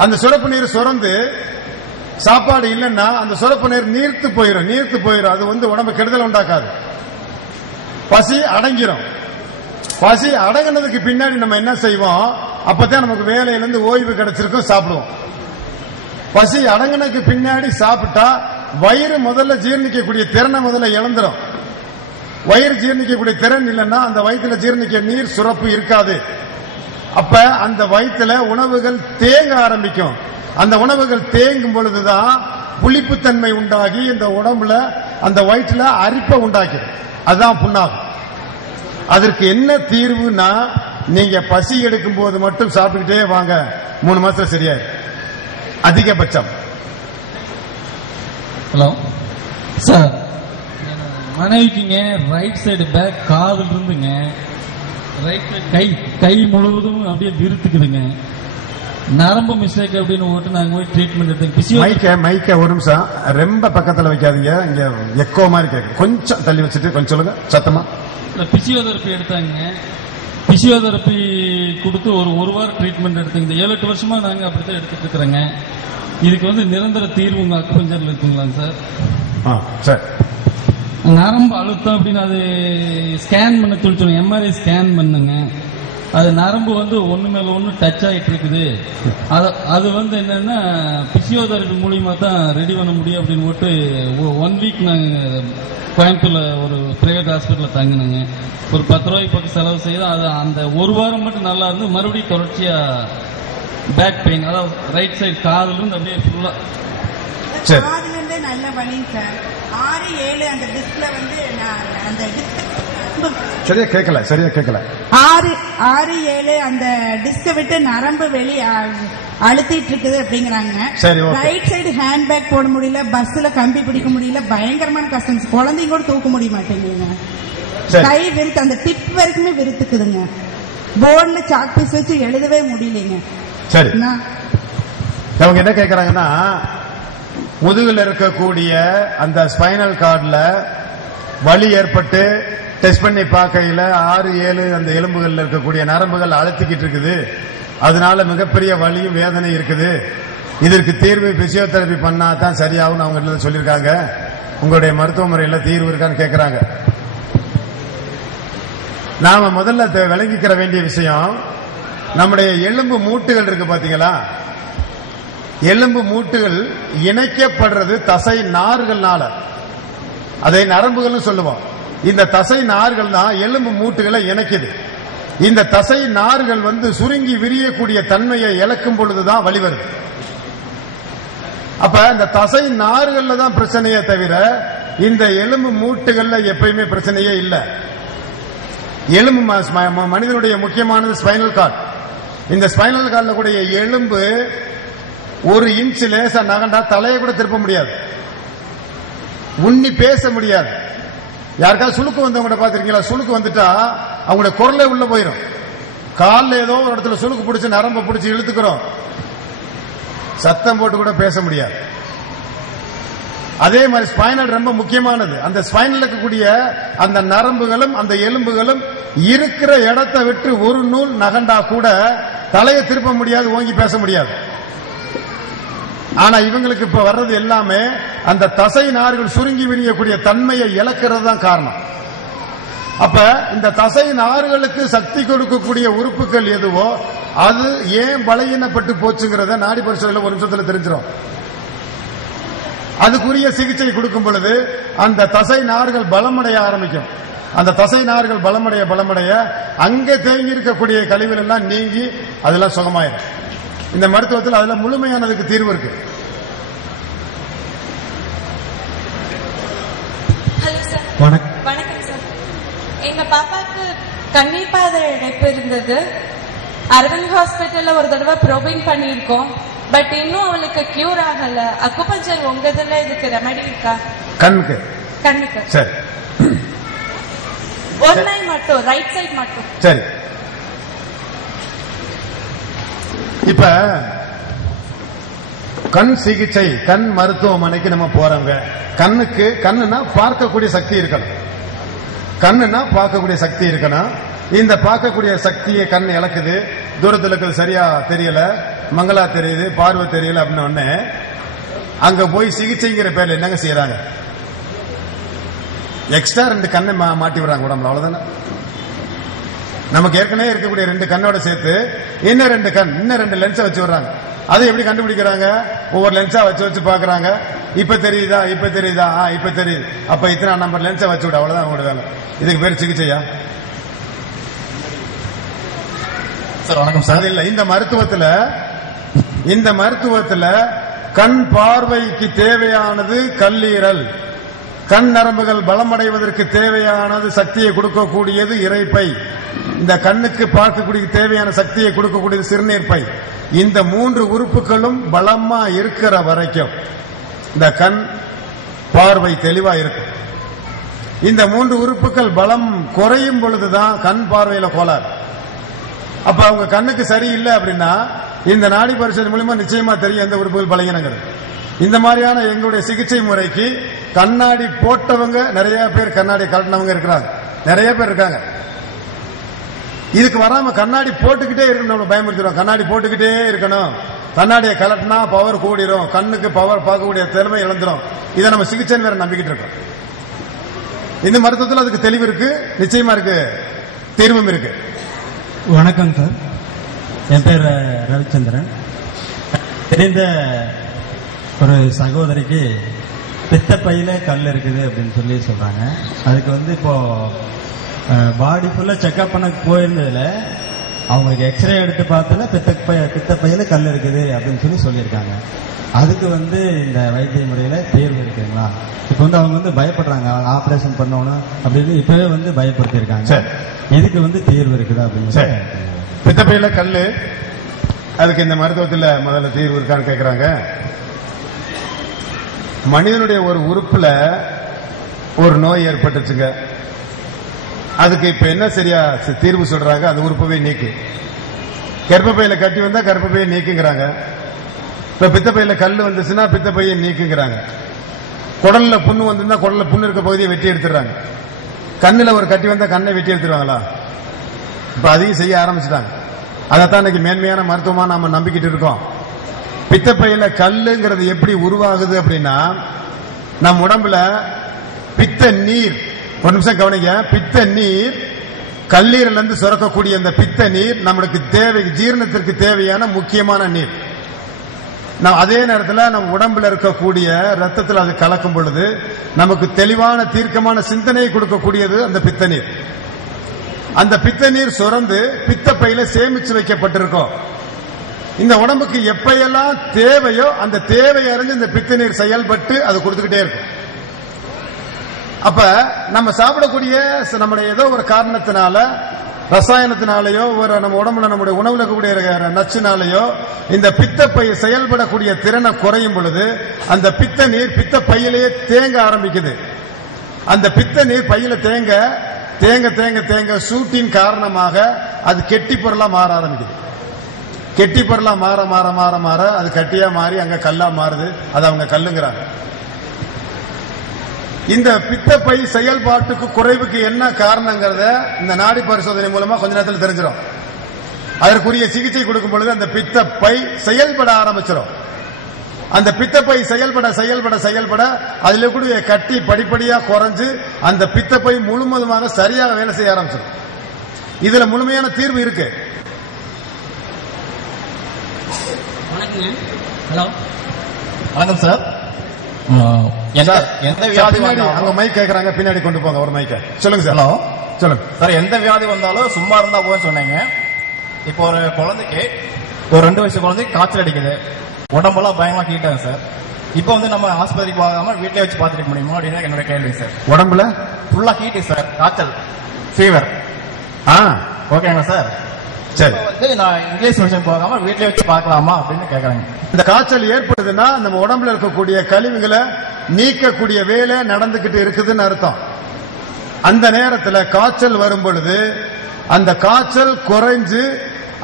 அந்த சுரப்பு நீர் சுரந்து சாப்பாடு இல்லைன்னா அந்த சுரப்பு நீர் நீர்த்து போயிடும். அது உடம்பு கெடுதல் உண்டாக்காது. பசி அடங்கிரும். பசி அடங்கினதுக்கு பின்னாடி நம்ம என்ன செய்வோம், அப்பதான் நமக்கு வேலையிலிருந்து ஓய்வு கிடைச்சிருக்கும், சாப்பிடுவோம். பசி அடங்கினதுக்கு பின்னாடி சாப்பிட்டா வயிறு முதல்ல ஜீர்ணிக்கக்கூடிய திறனை முதல்ல இழந்துரும். வயிறு ஜீர்ணிக்கக்கூடிய திறன் இல்லைன்னா அந்த வயிற்றுல ஜீர்ணிக்க நீர் சுரப்பு இருக்காது. அப்ப அந்த வயிற்றுல உணவுகள் தேங்க ஆரம்பிக்கும். அந்த உணவுகள் தேங்கும் பொழுதுதான் புளிப்புத்தன்மை உண்டாகி இந்த உடம்புல அந்த வயிற்றுல அரிப்பை உண்டாக்கிடும். அதுதான் புண்ணாகும். அதற்கு என்ன தீர்வுனா, நீங்க பசி எடுக்கும் போது மட்டும் சாப்பிட்டுக்கிட்டே வாங்க, 3 மாசத்துல சரியாயிரு அதிகபட்சம். ஹலோ சார், மனைவிக்குங்க ரைட் சைடு பேக் காதுல இருந்துங்க ரைட் சைடு கை முழுவதும் அப்படியே விருத்துக்குதுங்க. நரம்பு மிஸ்டேக் அப்படின்னு போட்டு நாங்க போய் ட்ரீட்மெண்ட் எடுத்தோம். மைக்க ஒரு நிமிஷம் ரொம்ப பக்கத்துல வைக்காதீங்க, இங்க எக்கோ மாதிரி கேட்கும். கொஞ்சம் தள்ளி வச்சுட்டு கொஞ்சம் சொல்லுங்க சத்தமா. பிசியோதெரப்பி எடுத்தாங்க. பிசியோதெரப்பி கொடுத்து ஒரு வாரம் ட்ரீட்மெண்ட் எடுத்தீங்க. இந்த 7-8 வருஷமா நாங்க அப்படித்தான் எடுத்துட்டு இருக்கிறோங்க. இதுக்கு நிரந்தர தீர்வு உங்க அக்குபஞ்சர்ல இருக்குங்களா சார்? சரி. நரம்பு அழுத்தம் அப்படின்னு அது ஸ்கேன் பண்ண சொல்லி எம்ஆர்ஐ ஸ்கேன் பண்ணுங்க. அது நரம்பு ஒண்ணு மேல ஒண்ணு டச் ஆயிட்டு இருக்குது. அது என்னன்னா பிசியோதெரபி மூலியமா தான் ரெடி பண்ண முடியும் அப்படின்னு போட்டு 1 வீக் நாங்க கோயம்புத்தூர்ல ஒரு பிரைவேட் ஹாஸ்பிட்டல்ல தங்கினோங்க. ஒரு 10 ரூபாய்க்கு பக்கம் செலவு செய்து அது அந்த 1 வாரம் மட்டும் நல்லா இருந்து மறுபடியும் தொடர்ச்சியா பேக் பெயின், அதாவது ரைட் சைடு காதுல இருந்து அப்படியே ஃபுல்லா காதுல இருந்து நல்ல வலிங்க சார். 6-7 அந்த டிஸ்க்ல அந்த சரியா கேட்கல 6-7 அந்த டிஸ்க விட்டு நரம்பு வெளி அழுத்திட்டு இருக்குது அப்படிங்கிறாங்க. ரைட் சைடு ஹேண்ட் பேக் போட முடியல, பஸ்ல கம்பி பிடிக்க முடியல, பயங்கரமான கஷ்டம். குழந்தைங்க கூட தூக்க முடிய மாட்டேங்குதுங்க. கை விருத்து அந்த டிப் வரைக்குமே விருத்துக்குதுங்க. போர்டுல சாக் பீஸ் வச்சு எழுதவே முடியலைங்க. சரி, அவங்க என்ன கேட்கறாங்கன்னா, முதுகுல இருக்கக்கூடிய அந்த ஸ்பைனல் கார்டுல வலி ஏற்பட்டு டெஸ்ட் பண்ணி பார்க்கையில 6-7 அந்த எலும்புகள் இருக்கக்கூடிய நரம்புகள் அழுத்திக்கிட்டு இருக்குது. அதனால மிகப்பெரிய வலியும் வேதனை இருக்குது. இதற்கு தீர்வு பிசியோதெரபி பண்ணா தான் சரியாகும் அவங்க சொல்லியிருக்காங்க. உங்களுடைய மருத்துவ முறையில தீர்வு இருக்கான்னு கேட்கிறாங்க. நாம முதல்ல விளங்கிக்கிற வேண்டிய விஷயம், நம்முடைய எலும்பு மூட்டுகள் இருக்கு பாத்தீங்களா, எலும்பு மூட்டுகள் இணைக்கப்படுறது தசை நார்கள்னால. அதை நரம்புகள் சொல்லுவோம். இந்த தசை நார்கள் தான் எலும்பு மூட்டுகளை இணைக்குது. இந்த தசை நார்கள் சுருங்கி விரியக்கூடிய தன்மையை இழக்கும் பொழுதுதான் வலி வருது. அப்ப இந்த தசை நார்கள்ல தான் பிரச்சனையே தவிர இந்த எலும்பு மூட்டுகள்ல எப்பயுமே பிரச்சனையே இல்லை. எலும்பு மனிதனுடைய முக்கியமானது ஸ்பைனல் கார்டு. இந்த ஸ்பைனல் கார்டுல கூடிய எலும்பு 1 இன்ச் லேசா நகண்டா தலையை கூட திருப்ப முடியாது, உண்ணி பேச முடியாது. யாருக்காவது சுளுக்கு வந்தவங்க பாத்திருக்கீங்களா? சுளுக்கு வந்துட்டா அவங்களுடைய குரலே உள்ள போயிடும். காலில் ஏதோ ஒரு இடத்துல சுளுக்கு பிடிச்சி நரம்பை பிடிச்சி இழுத்துக்கிறோம், சத்தம் போட்டு கூட பேச முடியாது. அதே மாதிரி ஸ்பைனல் ரொம்ப முக்கியமானது. அந்த ஸ்பைனல் இருக்கக்கூடிய அந்த நரம்புகளும் அந்த எலும்புகளும் இருக்கிற இடத்தை விட்டு ஒரு நூல் நகண்டா கூட தலையை திருப்ப முடியாது, ஓங்கி பேச முடியாது. ஆனா இவங்களுக்கு இப்ப வர்றது எல்லாமே அந்த தசை நார்கள் சுருங்கி விரியக்கூடிய தன்மையை இழக்கிறது தான் காரணம். அப்ப இந்த தசை நார்களுக்கு சக்தி கொடுக்கக்கூடிய உறுப்புகள் எதுவோ அது ஏன் பலகீனப்பட்டு போச்சுங்கிறத நாடி பரிசோதனையில் ஒரு நிமிஷத்துல தெரிஞ்சிடும். அதுக்குரிய சிகிச்சை கொடுக்கும் பொழுது அந்த தசை நார்கள் பலமடைய ஆரம்பிக்கும். அந்த தசை நார்கள் பலமடைய அங்கே தேங்கி இருக்கக்கூடிய கழிவுகள் எல்லாம் நீங்கி அதெல்லாம் சுகமாயிரும். இந்த மருத்துவத்தில் அதுல முழுமையானதுக்கு தீர்வு இருக்கு. வணக்கம் சார். எங்க பாப்பாக்கு கண்ணீர் பாதை இழைப்பு இருந்தது. அரவிந்த் ஹாஸ்பிட்டல்ல ஒரு தடவை ப்ரோபிங் பண்ணிருக்கோம். பட் இன்னும் அவளுக்கு கியூர் ஆகல. அக்குபஞ்சர் உங்க இதுல இதுக்கு ரெமெடி இருக்கா? கண்ணுக்கு சரி, ஒரு நாய் மட்டும், ரைட் சைடு மட்டும். சரி. இப்ப கண் சிகிச்சை, கண் மருத்துவமனைக்கு நம்ம போறோங்க. கண்ணுன்னா பார்க்கக்கூடிய சக்தி இருக்கணும். கண்ணுன்னா பார்க்கக்கூடிய சக்தி இருக்கணும். இந்த பார்க்கக்கூடிய சக்தியை கண் இழக்குது, தூரத்தில் இருக்கிறது சரியா தெரியல, மங்களா தெரியுது, பார்வை தெரியல அப்படின்னு உடனே அங்க போய் சிகிச்சைங்கிற பேர்ல என்னங்க செய்யறாங்க? எக்ஸ்ட்ரா 2 கண்ணை மாட்டி விடுறாங்க உடம்புல. அவ்வளவுதானே. நமக்கு ஏற்கனவே இருக்கக்கூடிய 2 கண்ணோட சேர்த்து இன்னும் 2 கண், இன்னும் 2 லென்ஸை வச்சு விடுறாங்க. அதை எப்படி கண்டுபிடிக்கிறாங்க? ஒவ்வொரு லென்ஸா வச்சு பாக்குறாங்க. இப்ப தெரியுதா, இப்ப தெரியுதா, இப்ப தெரியுது, அப்ப இத்தனை நம்பர் லென்ஸை வச்சு விட. அவ்வளவுதான் அவங்களோட வேலை. இதுக்கு பேர் சிகிச்சையா? சார் வணக்கம் சார். இல்ல, இந்த மருத்துவத்துல கண் பார்வைக்கு தேவையானது கல்லீரல், கண் நரம்புகள் பலமடைவதற்கு தேவையானது சக்தியை கொடுக்கக்கூடியது இரைப்பை, இந்த கண்ணுக்கு பார்க்கக்கூடிய தேவையான சக்தியை கொடுக்கக்கூடியது சிறுநீர்ப்பை. இந்த 3 உறுப்புகளும் பலமா இருக்கிற வரைக்கும் இந்த கண் பார்வை தெளிவா இருக்கும். இந்த 3 உறுப்புகள் பலம் குறையும் பொழுதுதான் கண் பார்வையில கோளாறு. அப்ப அவங்க கண்ணுக்கு சரியில்லை அப்படின்னா இந்த நாடி பரிசோதனை மூலமா நிச்சயமா தெரியும் எந்த உறுப்புகள் பலகீனங்கள். இந்த மாதிரியான எங்களுடைய சிகிச்சை முறைக்கு கண்ணாடி போட்டவங்க நிறைய பேர், கண்ணாடி கலட்டினவங்க இருக்கிறாங்க, நிறைய பேர் இருக்காங்க. இதுக்கு வராம கண்ணாடி போட்டுக்கிட்டே இருக்கணும், பயமுறுத்திடும். கண்ணாடி போட்டுக்கிட்டே இருக்கணும், கண்ணாடியை கலட்டினா பவர் கூடிரும், கண்ணுக்கு பவர் பார்க்கக்கூடிய திறமை இழந்துடும். இதை நம்ம சிகிச்சை வேற நம்பிக்கிட்டு இருக்கோம். இந்த மருத்துவத்தில் அதுக்கு தெளிவு இருக்கு, நிச்சயமா இருக்கு, தீர்வும் இருக்கு. வணக்கம் சார், என் பேர் ரவிச்சந்திரன். தெரிந்த ஒரு சகோதரிக்கு பித்தப்பையில கல் இருக்குது அப்படின்னு சொல்லி சொல்றாங்க. அதுக்கு இப்போ பாடி ஃபுல்லா செக்அப் பண்ண போயிருந்ததுல அவங்களுக்கு எக்ஸ்ரே எடுத்து பார்த்ததுல பித்தப்பையில கல் இருக்குது அப்படின்னு சொல்லியிருக்காங்க. அதுக்கு இந்த வைத்திய முறையில தீர்வு இருக்குங்களா? இப்ப அவங்க பயப்படுறாங்க, ஆபரேஷன் பண்ணணும் அப்படின்னு இப்பவே பயப்படுத்திருக்காங்க. இதுக்கு தீர்வு இருக்குதா அப்படின்னு? பித்தப்பையில கல்லு, அதுக்கு இந்த மருத்துவத்தில் முதல்ல தீர்வு இருக்கான்னு கேட்கிறாங்க. மனிதனுடைய ஒரு உறுப்புல ஒரு நோய் ஏற்பட்டுச்சுங்க, அதுக்கு இப்ப என்ன சரியா தீர்வு சொல்றாங்க? அந்த உறுப்பவே நீக்கு. கர்ப்பப்பையில கட்டி வந்தா கர்ப்பப்பையை நீக்குங்கிறாங்க. இப்ப பித்தப்பையில கல் வந்துச்சுன்னா பித்தப்பையை நீக்குங்கிறாங்க. குடல்ல புண்ணு வந்திருந்தா குடல்ல புண்ணு இருக்க பகுதியை வெட்டி எடுத்துறாங்க. கண்ணுல ஒரு கட்டி வந்தா கண்ணை வெட்டி எடுத்துருவாங்களா? இப்ப அதையும் செய்ய ஆரம்பிச்சுட்டாங்க. அதைத்தான் இன்னைக்கு மேன்மையான மருத்துவமா நாம நம்பிக்கிட்டு இருக்கோம். பித்தப்பையில கல்லுங்கிறது எப்படி உருவாகுது அப்படின்னா, நம் உடம்புல பித்த நீர், ஒரு நிமிஷம் கவனிங்க, பித்த நீர் கல்லீரல் இருந்து சுரக்கக்கூடிய அந்த பித்த நீர் நம்மளுக்கு தேவை, ஜீரணத்திற்கு தேவையான முக்கியமான நீர். அதே நேரத்தில் நம்ம உடம்புல இருக்கக்கூடிய ரத்தத்தில் அது கலக்கும் பொழுது நமக்கு தெளிவான தீர்க்கமான சிந்தனையை கொடுக்கக்கூடியது அந்த பித்த நீர். அந்த பித்த நீர் சுரந்து பித்தப்பையில சேமிச்சு வைக்கப்பட்டிருக்கும். இந்த உடம்புக்கு எப்பையெல்லாம் தேவையோ அந்த தேவை அறிஞ்சு இந்த பித்த நீர் செயல்பட்டு அது கொடுத்துக்கிட்டே இருக்கும். அப்ப நம்ம சாப்பிடக்கூடிய நம்முடைய ஏதோ ஒரு காரணத்தினால, ரசாயனத்தினாலேயோ ஒரு நம்ம உடம்புல நம்முடைய உணவுல இருக்கக்கூடிய நச்சுனாலேயோ இந்த பித்தப்பை செயல்படக்கூடிய திறனை குறையும் பொழுது அந்த பித்த நீர் பித்த பையிலேயே தேங்க ஆரம்பிக்குது. அந்த பித்த நீர் பையில தேங்க தேங்க தேங்க தேங்க சூட்டின் காரணமாக அது கெட்டி பொருளா மாற ஆரம்பிக்குது. கெட்டி பொருளா மாற மாற மாற மாற அது கட்டியா மாறி அங்க கல்லா மாறுது. அது அவங்க கல்லுங்கிறாங்க. இந்த பித்தப்பை செயல்பாட்டுக்கு குறைவுக்கு என்ன காரணங்கிறத இந்த நாடி பரிசோதனை மூலமா கொஞ்ச நேரத்தில் தெரிஞ்சிடும். அதற்குரிய சிகிச்சை கொடுக்கும் பொழுது அந்த பித்தப்பை செயல்பட ஆரம்பிச்சிடும். அந்த பித்தப்பை செயல்பட செயல்பட செயல்பட அதுல கூட கட்டி படிப்படியா குறைஞ்சு அந்த பித்தப்பை முழுவதுமாக சரியாக வேலை செய்ய ஆரம்பிச்சிடும். இதுல முழுமையான தீர்வு இருக்கு. ஹலோ, வணக்கம் சார். எந்த வியாதி அங்க மைக் கேக்குறாங்க, பின்னாடி கொண்டு போங்க ஒரு மைக்க. சொல்லுங்க சார். ஹலோ, சொல்லுங்க சார். எந்த வியாதி வந்தாலும் சும்மா இருந்தா போதும் சொன்னீங்க. இப்போ ஒரு குழந்தைக்கு, ஒரு 2 வயசு குழந்தைக்கு காய்ச்சல் அடிக்குது, உடம்பெல்லாம் பயங்கரமா ஹீட்டாங்க சார். இப்போ வந்து நம்ம ஆஸ்பத்திரிக்கு போகாம வீட்டிலே வச்சு பாத்துக்க முடியுமா அப்படின்னு என்னோட கேள்வி சார். உடம்புல ஃபுல்லா ஹீட் சார், காய்ச்சல், ஃபீவர். ஓகேங்களா சார்? சரி. வந்து நான் இங்கிலீஷ் மெடிசன் போகாம வீட்டிலே வச்சு பார்க்கலாமா அப்படின்னு கேக்குறாங்க. இந்த காய்ச்சல் ஏற்படுதுன்னா நம்ம உடம்புல இருக்கக்கூடிய கழிவுகளை நீக்கக்கூடிய வேலை நடந்துகிட்டு இருக்குதுன்னு அர்த்தம். அந்த நேரத்தில் காய்ச்சல் வரும் பொழுது அந்த காய்ச்சல் குறைஞ்சு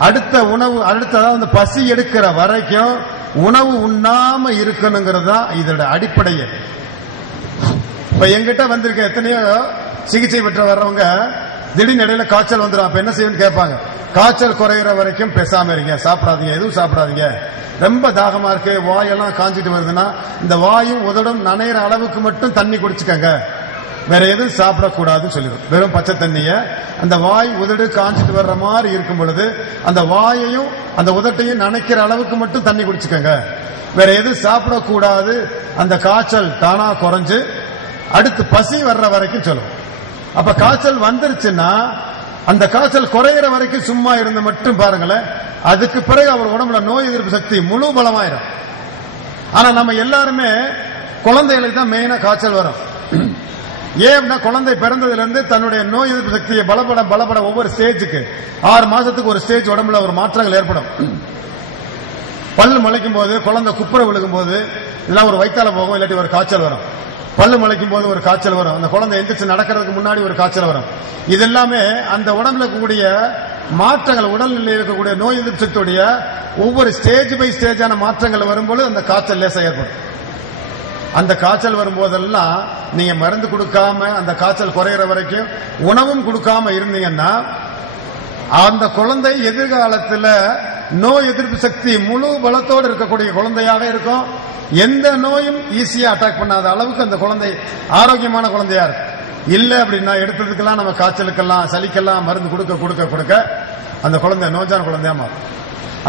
அடுத்த உணவு, அடுத்ததான் பசி எடுக்கிற வரைக்கும் உணவு உண்ணாம இருக்கணுங்கிறது தான் இதோட அடிப்படையே. இப்ப எங்கிட்ட வந்திருக்க எத்தனையோ சிகிச்சை பெற்ற வர்றவங்க திடீர்னு இடையில காய்ச்சல் வந்துடும். அப்ப என்ன செய்யணும்னு கேட்பாங்க. காய்ச்சல் குறைகிற வரைக்கும் பேசாம இருங்க, சாப்பிடாதீங்க, எதுவும் சாப்பிடாதீங்க. ரொம்ப தாகமா இருக்கு, வாயெல்லாம் காஞ்சிட்டு வருதுன்னா இந்த வாயும் உதடும் நனைகிற அளவுக்கு மட்டும் தண்ணி குடிச்சுக்கங்க, வேற எதுவும் சாப்பிடக்கூடாதுன்னு சொல்லிடும். வெறும் பச்சை தண்ணிய அந்த வாய் உதடு காஞ்சிட்டு வர்ற மாதிரி இருக்கும் பொழுது அந்த வாயையும் அந்த உதட்டையும் நனைக்கிற அளவுக்கு மட்டும் தண்ணி குடிச்சுக்கங்க, வேற எதுவும் சாப்பிடக்கூடாது. அந்த காய்ச்சல் தானா குறைஞ்சு அடுத்து பசி வர்ற வரைக்கும் சொல்லும். அப்ப காய்ச்சல் வந்துருச்சுன்னா அந்த காய்ச்சல் குறைகிற வரைக்கும் சும்மா இருந்து மட்டும் பாருங்களேன். அதுக்கு பிறகு அவர் உடம்புல நோய் எதிர்ப்பு சக்தி முழு பலமாயிரும். ஆனா நம்ம எல்லாருமே குழந்தைகளுக்கு தான் மெயினா காய்ச்சல் வரும். ஏன்னா குழந்தை பிறந்ததுல இருந்து தன்னுடைய நோய் எதிர்ப்பு சக்தியை பலப்பட ஒவ்வொரு ஸ்டேஜுக்கு 6 மாசத்துக்கு ஒரு ஸ்டேஜ் உடம்புல ஒரு மாற்றங்கள் ஏற்படும். பல்லு முளைக்கும் போது, குழந்தை குப்புற விழுகும் போது இதெல்லாம் ஒரு வயிற்றால போகும், இல்லாட்டி ஒரு காய்ச்சல் வரும். பல்லு முளைக்கும் போது ஒரு காய்ச்சல் வரும், அந்த குழந்தை எந்திரிச்சு நடக்கிறதுக்கு முன்னாடி ஒரு காய்ச்சல் வரும். இது எல்லாமே அந்த உடம்புல இருக்கக்கூடிய மாற்றங்கள், உடல்நிலையில் இருக்கக்கூடிய நோய் எதிர்ப்பு சக்தியுடைய ஒவ்வொரு ஸ்டேஜ் பை ஸ்டேஜான மாற்றங்கள் வரும்போது அந்த காய்ச்சல் லேசா ஏற்படும். அந்த காய்ச்சல் வரும்போதெல்லாம் நீங்க மருந்து கொடுக்காம அந்த காய்ச்சல் குறைகிற வரைக்கும் உணவும் கொடுக்காம இருந்தீங்கன்னா அந்த குழந்தை எதிர்காலத்தில் நோய் எதிர்ப்பு சக்தி முழு பலத்தோடு இருக்கக்கூடிய குழந்தையாக இருக்கும். எந்த நோயும் ஈஸியா அட்டாக் பண்ணாத அளவுக்கு அந்த குழந்தை ஆரோக்கியமான குழந்தையா இருக்கு. இல்ல அப்படின்னா எடுத்ததுக்கெல்லாம் நம்ம காய்ச்சலுக்கெல்லாம் சளிக்கெல்லாம் மருந்து கொடுக்க அந்த குழந்தை நோஞ்சான குழந்தையா மாறும்.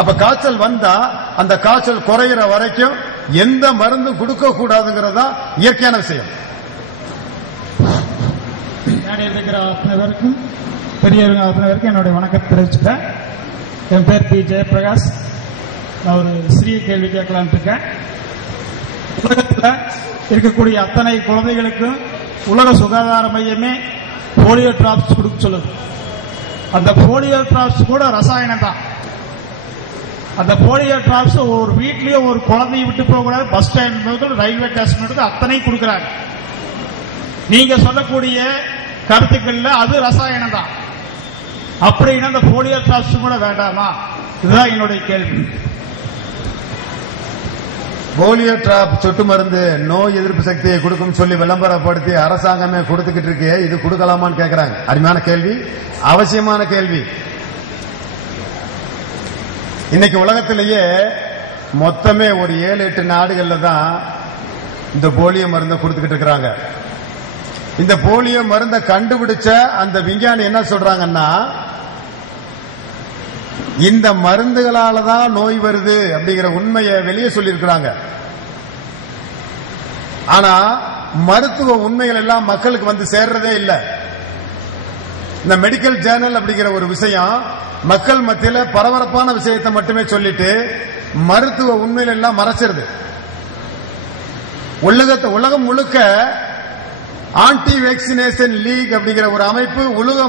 அப்ப காய்ச்சல் வந்தா அந்த காய்ச்சல் குறைகிற வரைக்கும் எந்த மருந்தும் கொடுக்க கூடாதுங்கிறதா இயற்கையான விஷயம். இருக்கிற அத்தனை பேருக்கும் பெரியவங்க அத்தனை பேருக்கும் என்னுடைய வணக்கத்தை தெரிவிச்சுட்டேன். என் பேர் பி ஜெயபிரகாஷ். நான் ஒரு சிறிய கேள்வி கேட்கலான் இருக்கேன். உலகத்தில் இருக்கக்கூடிய அத்தனை குழந்தைகளுக்கும் உலக சுகாதார மையமே போலியோ டிராப்ஸ் கொடுக்க சொல்லுது. அந்த போலியோ டிராப்ஸ் கூட ரசாயனம் தான். அந்த போலியோ டிராப்ஸ் ஒரு வீட்லயே ஒரு குழந்தையை விட்டு போகக்கூடாது, பஸ் ஸ்டாண்ட் முதல் ரயில்வே ஸ்டேஷன் அத்தனை கொடுக்கிறாங்க. நீங்க சொல்லக்கூடிய கருத்துக்கள்ல அது ரசாயனம் தான். அப்படின்னா அந்த போலியோ டிராப்ஸ் கூட வேண்டாமா? இதுதான் என்னுடைய கேள்வி. போலியோ டிராப் சொட்டு மருந்து நோய் எதிர்ப்பு சக்தியை கொடுக்கும் சொல்லி விளம்பரப்படுத்தி அரசாங்கமே கொடுத்துக்கிட்டு இருக்கே, இது கொடுக்கலாமான்னு கேட்கிறாங்க. அருமையான கேள்வி, அவசியமான கேள்வி. இன்னைக்கு உலகத்திலேயே மொத்தமே ஒரு 7-8 நாடுகள்ல தான் இந்த போலியோ மருந்தை கொடுத்துக்கிட்டு இருக்கிறாங்க. இந்த போலியோ மருந்தை கண்டுபிடிச்ச அந்த விஞ்ஞானி என்ன சொல்றாங்கன்னா, இந்த மருந்துகளால தான் நோய் வருது அப்படிங்கிற உண்மையை வெளியே சொல்லியிருக்கிறாங்க. ஆனா மருத்துவ உண்மைகள் எல்லாம் மக்களுக்கு வந்து சேர்றதே இல்லை. இந்த மெடிக்கல் ஜேர்னல் அப்படிங்கிற ஒரு விஷயம் மக்கள் மத்தியில பரபரப்பான விஷயத்தை மட்டுமே சொல்லிட்டு மருத்துவ உண்மைகள் எல்லாம் மறைச்சிருது. உலகம் முழுக்க ஆன்டி வேக்சினேஷன் லீக் அப்படிங்கிற ஒரு அமைப்பு உலகம்